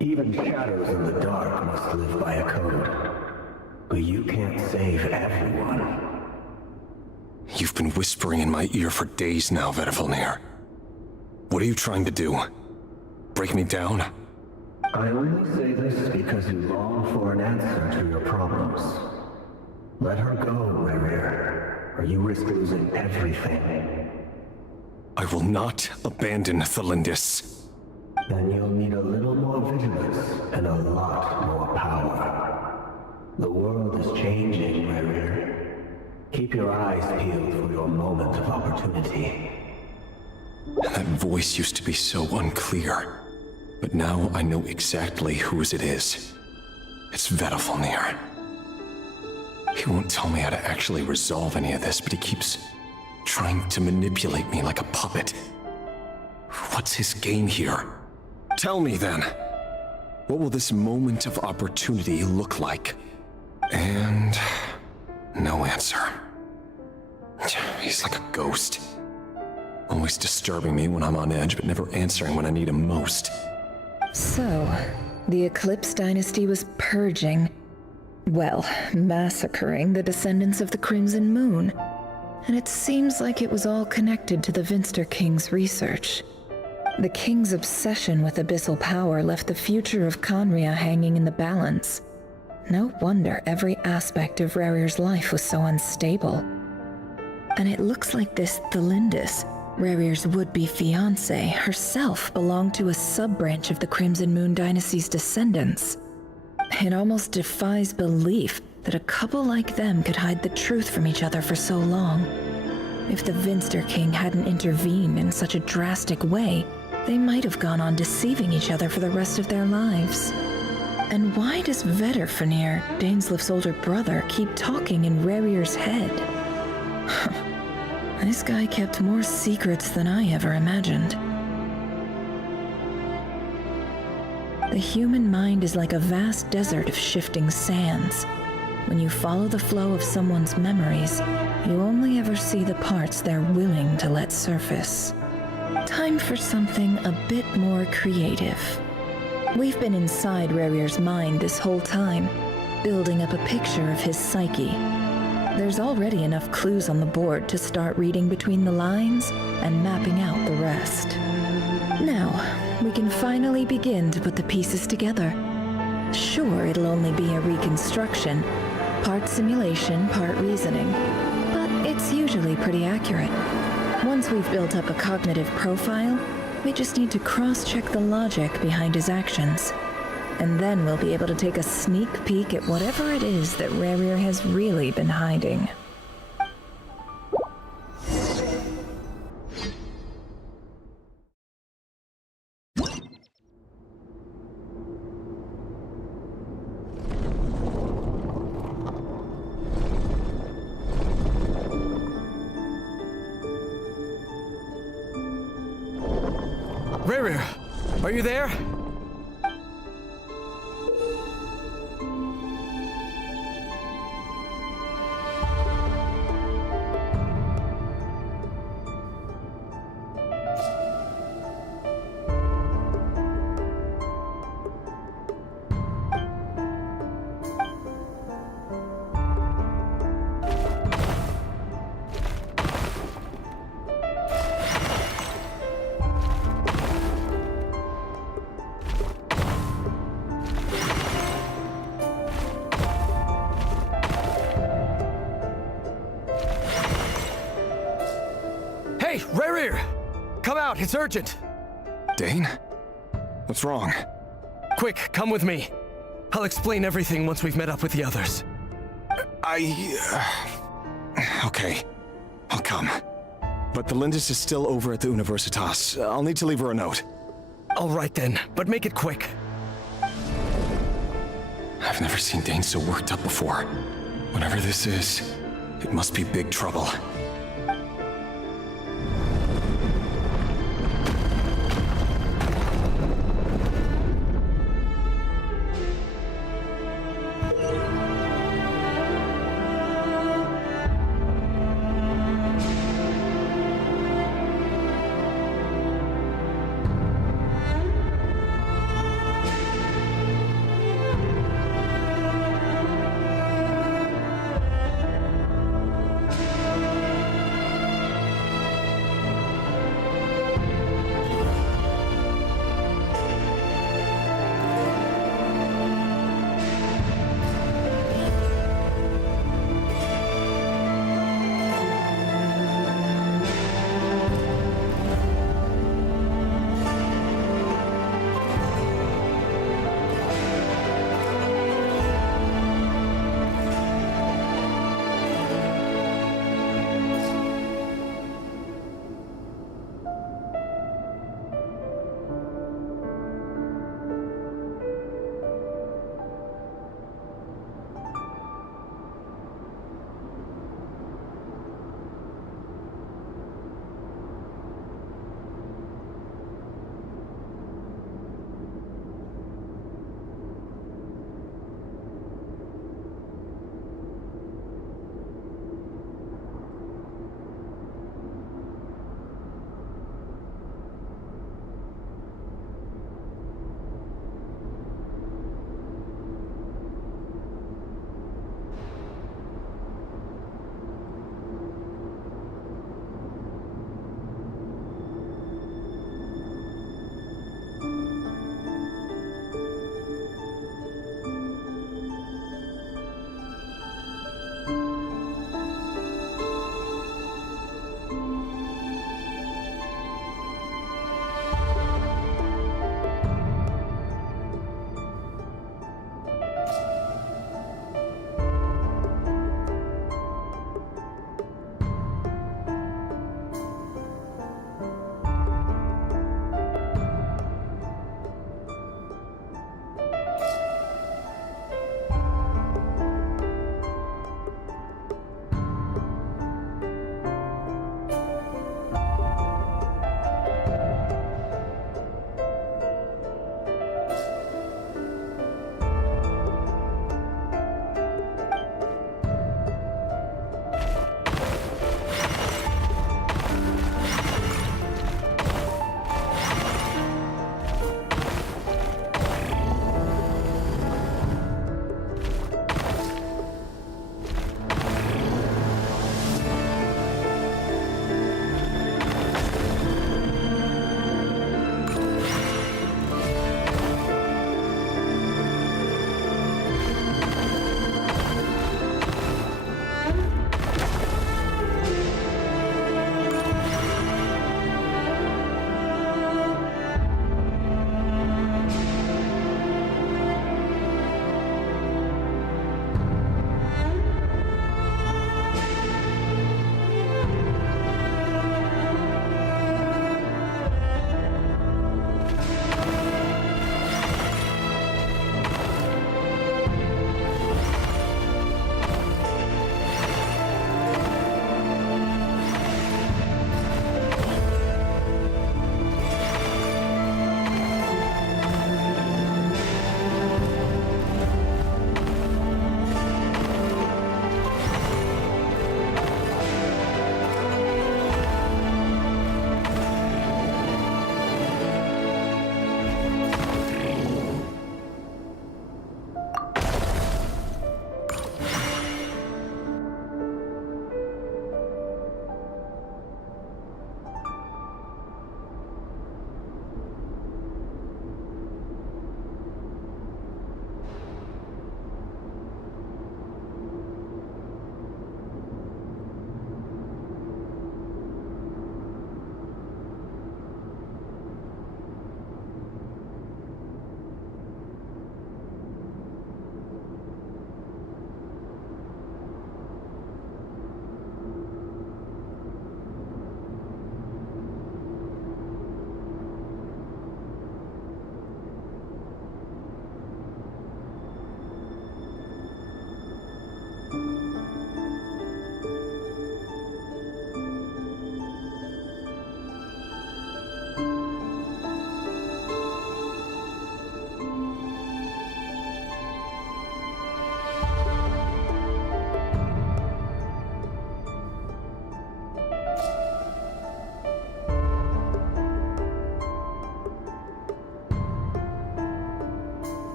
Even shadows in the dark must live by a code. But you can't save everyone. You've been whispering in my ear for days now, Vedafilnir. What are you trying to do? Break me down? I only say this because you long for an answer to your problems. Let her go, Rerir, or you risk losing everything. I will not abandon Thelindis. Then you'll need a little more vigilance and a lot more power. The world is changing, Rerir. Keep your eyes peeled for your moment of opportunity. That voice used to be so unclear. But now I know exactly whose it is. It's Vedafilnir. He won't tell me how to actually resolve any of this, but he keeps trying to manipulate me like a puppet. What's his game here? Tell me then. What will this moment of opportunity look like? And no answer. He's like a ghost. Always disturbing me when I'm on edge, but never answering when I need him most. So, the Eclipse Dynasty was purging, well, massacring the descendants of the Crimson Moon. And it seems like it was all connected to the Vinster King's research. The King's obsession with abyssal power left the future of Conria hanging in the balance. No wonder every aspect of Rerir's life was so unstable. And it looks like this Thelindis, Rerir's would-be fiancée, herself belonged to a sub-branch of the Crimson Moon Dynasty's descendants. It almost defies belief that a couple like them could hide the truth from each other for so long. If the Vinster King hadn't intervened in such a drastic way, they might have gone on deceiving each other for the rest of their lives. And why does Vedafilnir, Daneslif's older brother, keep talking in Rerir's head? This guy kept more secrets than I ever imagined. The human mind is like a vast desert of shifting sands. When you follow the flow of someone's memories, you only ever see the parts they're willing to let surface. Time for something a bit more creative. We've been inside Rerir's mind this whole time, building up a picture of his psyche. There's already enough clues on the board to start reading between the lines and mapping out the rest. Now, we can finally begin to put the pieces together. Sure, it'll only be a reconstruction, part simulation, part reasoning, but it's usually pretty accurate. Once we've built up a cognitive profile, we just need to cross-check the logic behind his actions. And then we'll be able to take a sneak peek at whatever it is that Rerir has really been hiding. Rerir, are you there? come out, it's urgent. Dane? What's wrong? Quick, come with me. I'll explain everything once we've met up with the others. Okay. I'll come. But the Lindis is still over at the Universitas. I'll need to leave her a note. All right then, but make it quick. I've never seen Dane so worked up before. Whatever this is, it must be big trouble.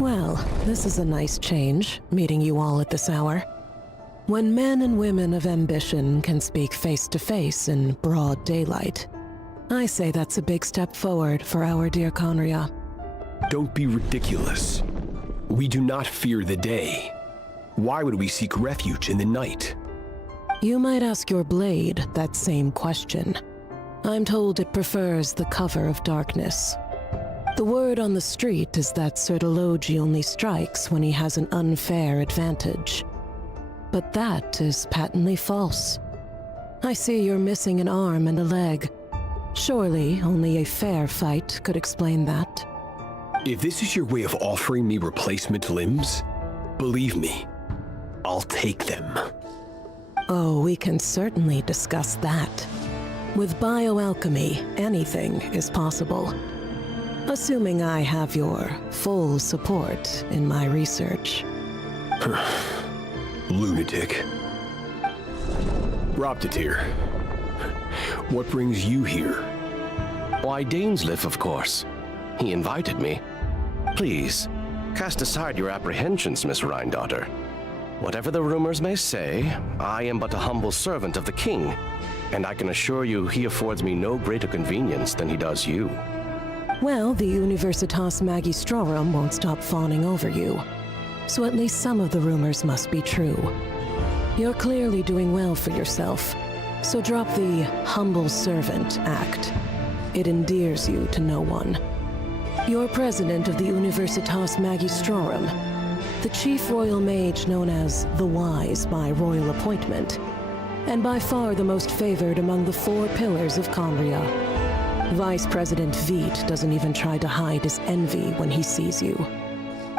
Well, this is a nice change, meeting you all at this hour. When men and women of ambition can speak face to face in broad daylight, I say that's a big step forward for our dear Conria. Don't be ridiculous. We do not fear the day. Why would we seek refuge in the night? You might ask your blade that same question. I'm told it prefers the cover of darkness. The word on the street is that Sertologi only strikes when he has an unfair advantage. But that is patently false. I see you're missing an arm and a leg. Surely only a fair fight could explain that. If this is your way of offering me replacement limbs, believe me, I'll take them. Oh, we can certainly discuss that. With bioalchemy, anything is possible. Assuming I have your full support in my research. Lunatic. Roptatir, what brings you here? Why, Dainsleif, of course. He invited me. Please, cast aside your apprehensions, Miss Rhindaughter. Whatever the rumors may say, I am but a humble servant of the king, and I can assure you he affords me no greater convenience than he does you. Well, the Universitas Magistrorum won't stop fawning over you, so at least some of the rumors must be true. You're clearly doing well for yourself, so drop the humble servant act. It endears you to no one. You're president of the Universitas Magistrorum, the chief royal mage known as the Wise by royal appointment, and by far the most favored among the 4 pillars of Conria. Vice President Veit doesn't even try to hide his envy when he sees you.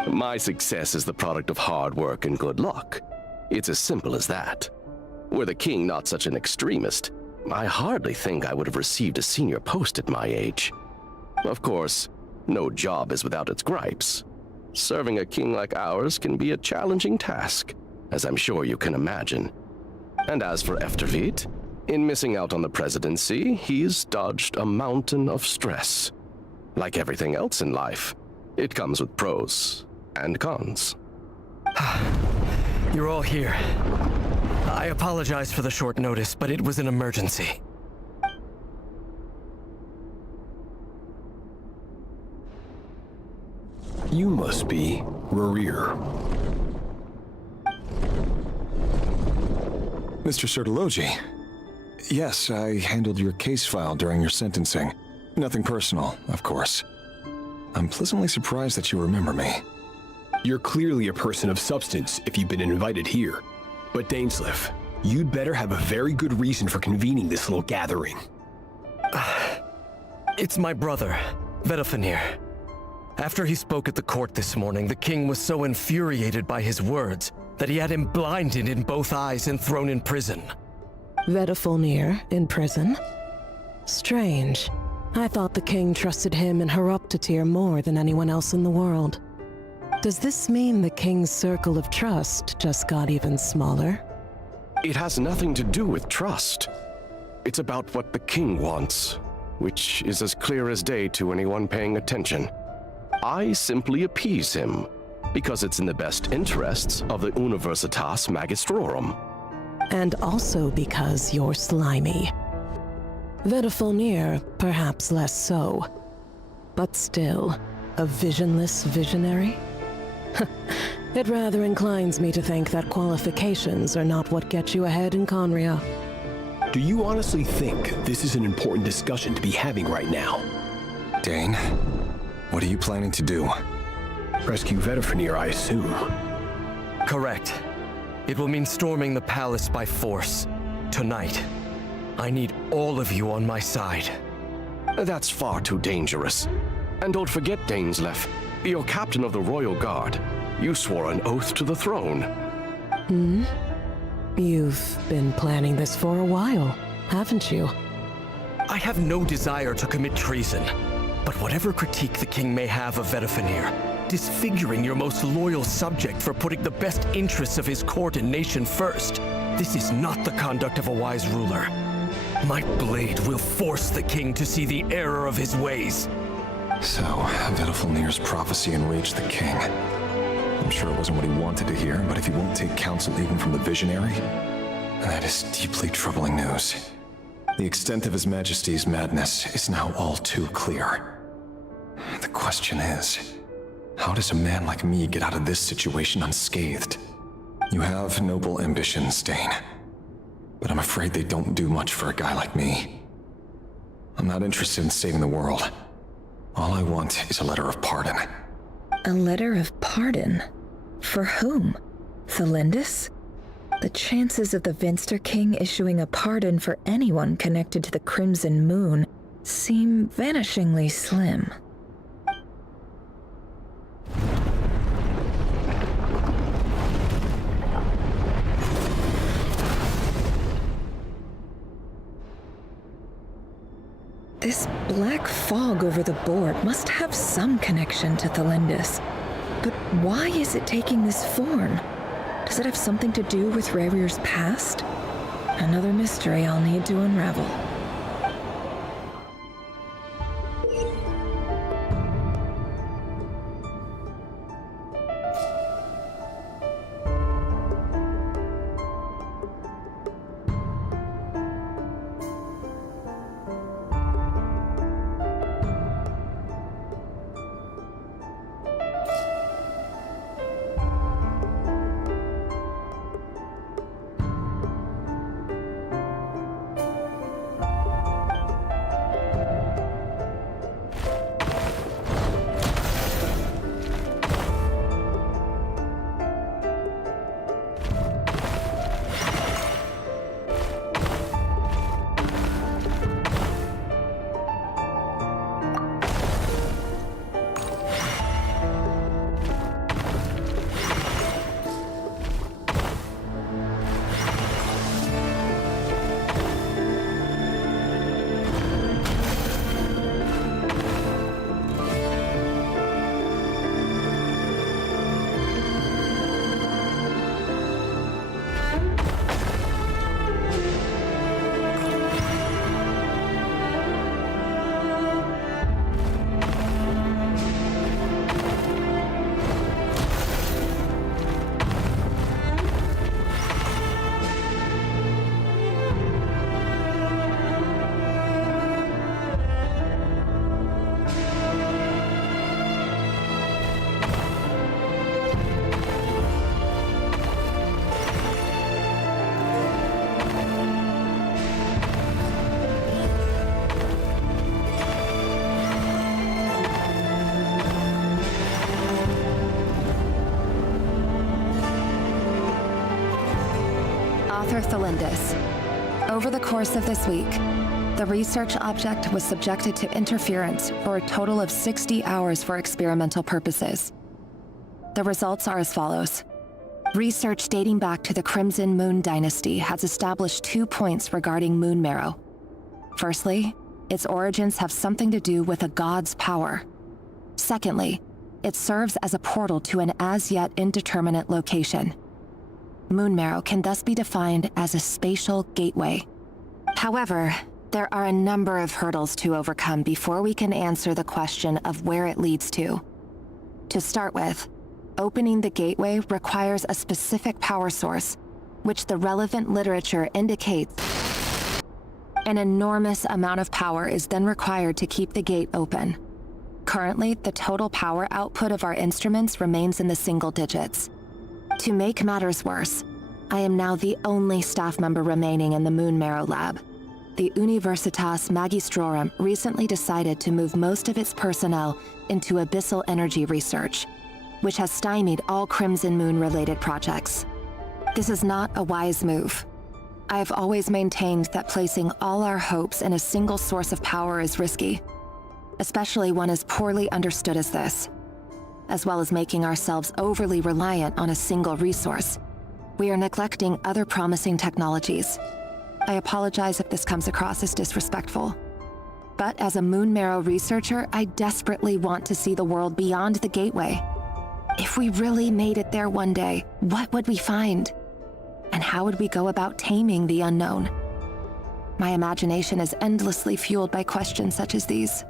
My success is the product of hard work and good luck. It's as simple as that. Were the king not such an extremist, I hardly think I would have received a senior post at my age. Of course, no job is without its gripes. Serving a king like ours can be a challenging task, as I'm sure you can imagine. And as for Efterveit, in missing out on the presidency, he's dodged a mountain of stress. Like everything else in life, it comes with pros and cons. You're all here. I apologize for the short notice, but it was an emergency. You must be Rarir. Mr. Sertologi. Yes, I handled your case file during your sentencing. Nothing personal, of course. I'm pleasantly surprised that you remember me. You're clearly a person of substance if you've been invited here. But Dainsleif, you'd better have a very good reason for convening this little gathering. It's my brother, Vedafenir. After he spoke at the court this morning, the king was so infuriated by his words that he had him blinded in both eyes and thrown in prison. Vedafenir in prison? Strange. I thought the king trusted him and Roptatir more than anyone else in the world. Does this mean the king's circle of trust just got even smaller? It has nothing to do with trust. It's about what the king wants, which is as clear as day to anyone paying attention. I simply appease him, because it's in the best interests of the Universitas Magistrorum. And also because you're slimy. Vedafenir, perhaps less so. But still, a visionless visionary? It rather inclines me to think that qualifications are not what get you ahead in Conria. Do you honestly think this is an important discussion to be having right now? Dane, what are you planning to do? Rescue Vedafenir, I assume. Correct. It will mean storming the palace by force. Tonight. I need all of you on my side. That's far too dangerous. And don't forget, Dainsleif, you're captain of the Royal Guard. You swore an oath to the throne. Hmm? You've been planning this for a while, haven't you? I have no desire to commit treason. But whatever critique the king may have of Vedafenir, disfiguring your most loyal subject for putting the best interests of his court and nation first, this is not the conduct of a wise ruler. My blade will force the king to see the error of his ways. So, Vedalfnir's prophecy enraged the king. I'm sure it wasn't what he wanted to hear, but if he won't take counsel even from the visionary, that is deeply troubling news. The extent of His Majesty's madness is now all too clear. The question is, how does a man like me get out of this situation unscathed? You have noble ambitions, Dane, but I'm afraid they don't do much for a guy like me. I'm not interested in saving the world. All I want is a letter of pardon. A letter of pardon? For whom? Thelindis? The chances of the Vinster King issuing a pardon for anyone connected to the Crimson Moon seem vanishingly slim. This black fog over the board must have some connection to Thelindis. But why is it taking this form? Does it have something to do with Rarir's past? Another mystery I'll need to unravel. Thelindis. Over the course of this week, the research object was subjected to interference for a total of 60 hours for experimental purposes. The results are as follows. Research dating back to the Crimson Moon dynasty has established 2 points regarding moon marrow. Firstly, its origins have something to do with a god's power. Secondly, it serves as a portal to an as-yet indeterminate location. Moon marrow can thus be defined as a spatial gateway. However, there are a number of hurdles to overcome before we can answer the question of where it leads to. To start with, opening the gateway requires a specific power source, which the relevant literature indicates. An enormous amount of power is then required to keep the gate open. Currently, the total power output of our instruments remains in the single digits. To make matters worse, I am now the only staff member remaining in the Moon Marrow lab. The Universitas Magistrorum recently decided to move most of its personnel into abyssal energy research, which has stymied all Crimson Moon-related projects. This is not a wise move. I have always maintained that placing all our hopes in a single source of power is risky, especially one as poorly understood as this. As well as making ourselves overly reliant on a single resource, we are neglecting other promising technologies. I apologize if this comes across as disrespectful. But as a Moon Marrow researcher, I desperately want to see the world beyond the gateway. If we really made it there one day, what would we find? And how would we go about taming the unknown? My imagination is endlessly fueled by questions such as these.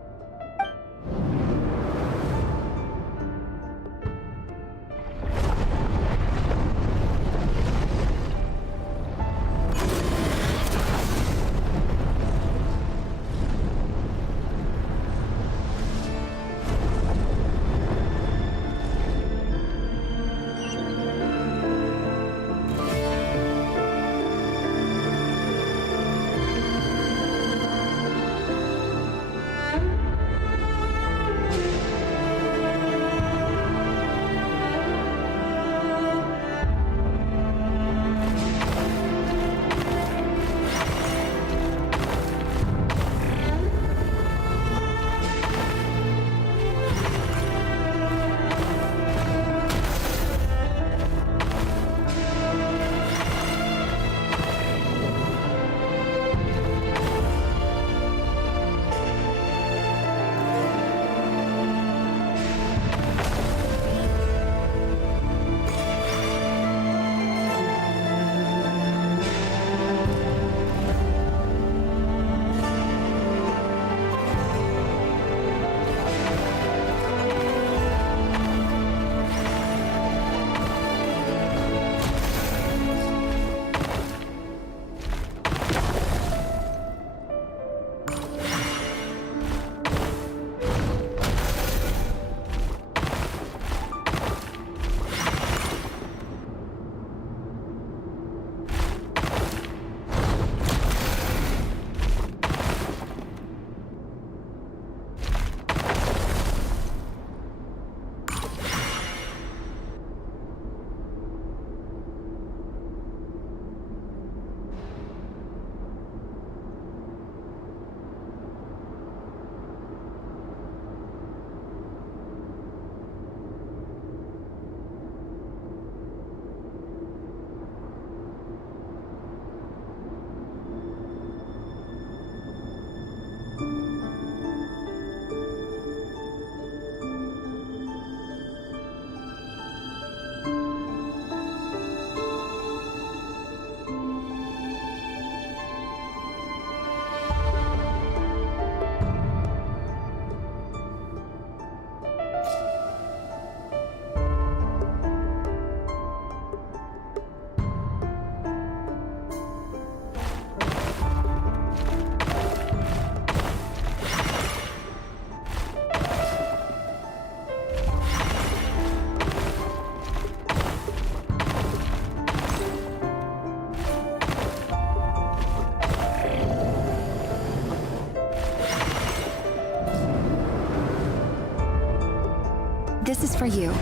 for you.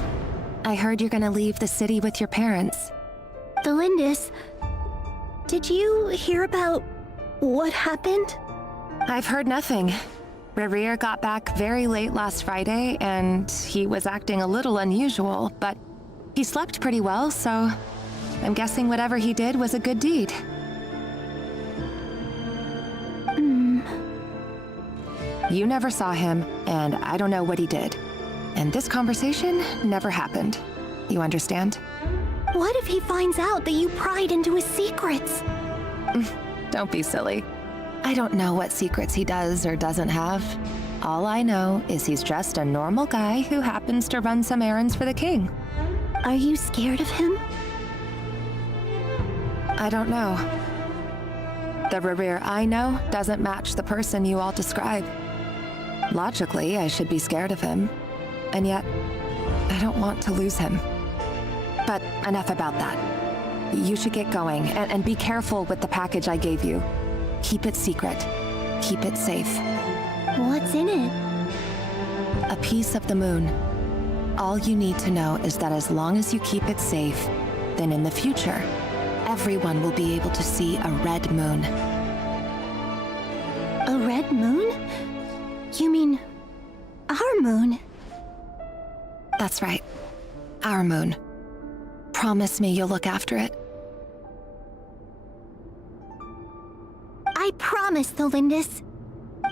I heard you're gonna leave the city with your parents. Thelindis, did you hear about what happened? I've heard nothing. Rerir got back very late last Friday, and he was acting a little unusual, but he slept pretty well, so I'm guessing whatever he did was a good deed. You never saw him, and I don't know what he did. And this conversation never happened. You understand? What if he finds out that you pried into his secrets? Don't be silly. I don't know what secrets he does or doesn't have. All I know is he's just a normal guy who happens to run some errands for the king. Are you scared of him? I don't know. The Rerir I know doesn't match the person you all describe. Logically, I should be scared of him. And yet, I don't want to lose him. But enough about that. You should get going, and be careful with the package I gave you. Keep it secret. Keep it safe. What's in it? A piece of the moon. All you need to know is that as long as you keep it safe, then in the future, everyone will be able to see a red moon. A red moon? You mean our moon? That's right. Our moon. Promise me you'll look after it. I promise, Thelindis.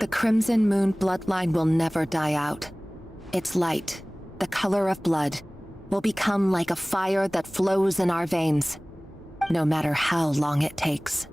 The Crimson Moon bloodline will never die out. Its light, the color of blood, will become like a fire that flows in our veins, no matter how long it takes.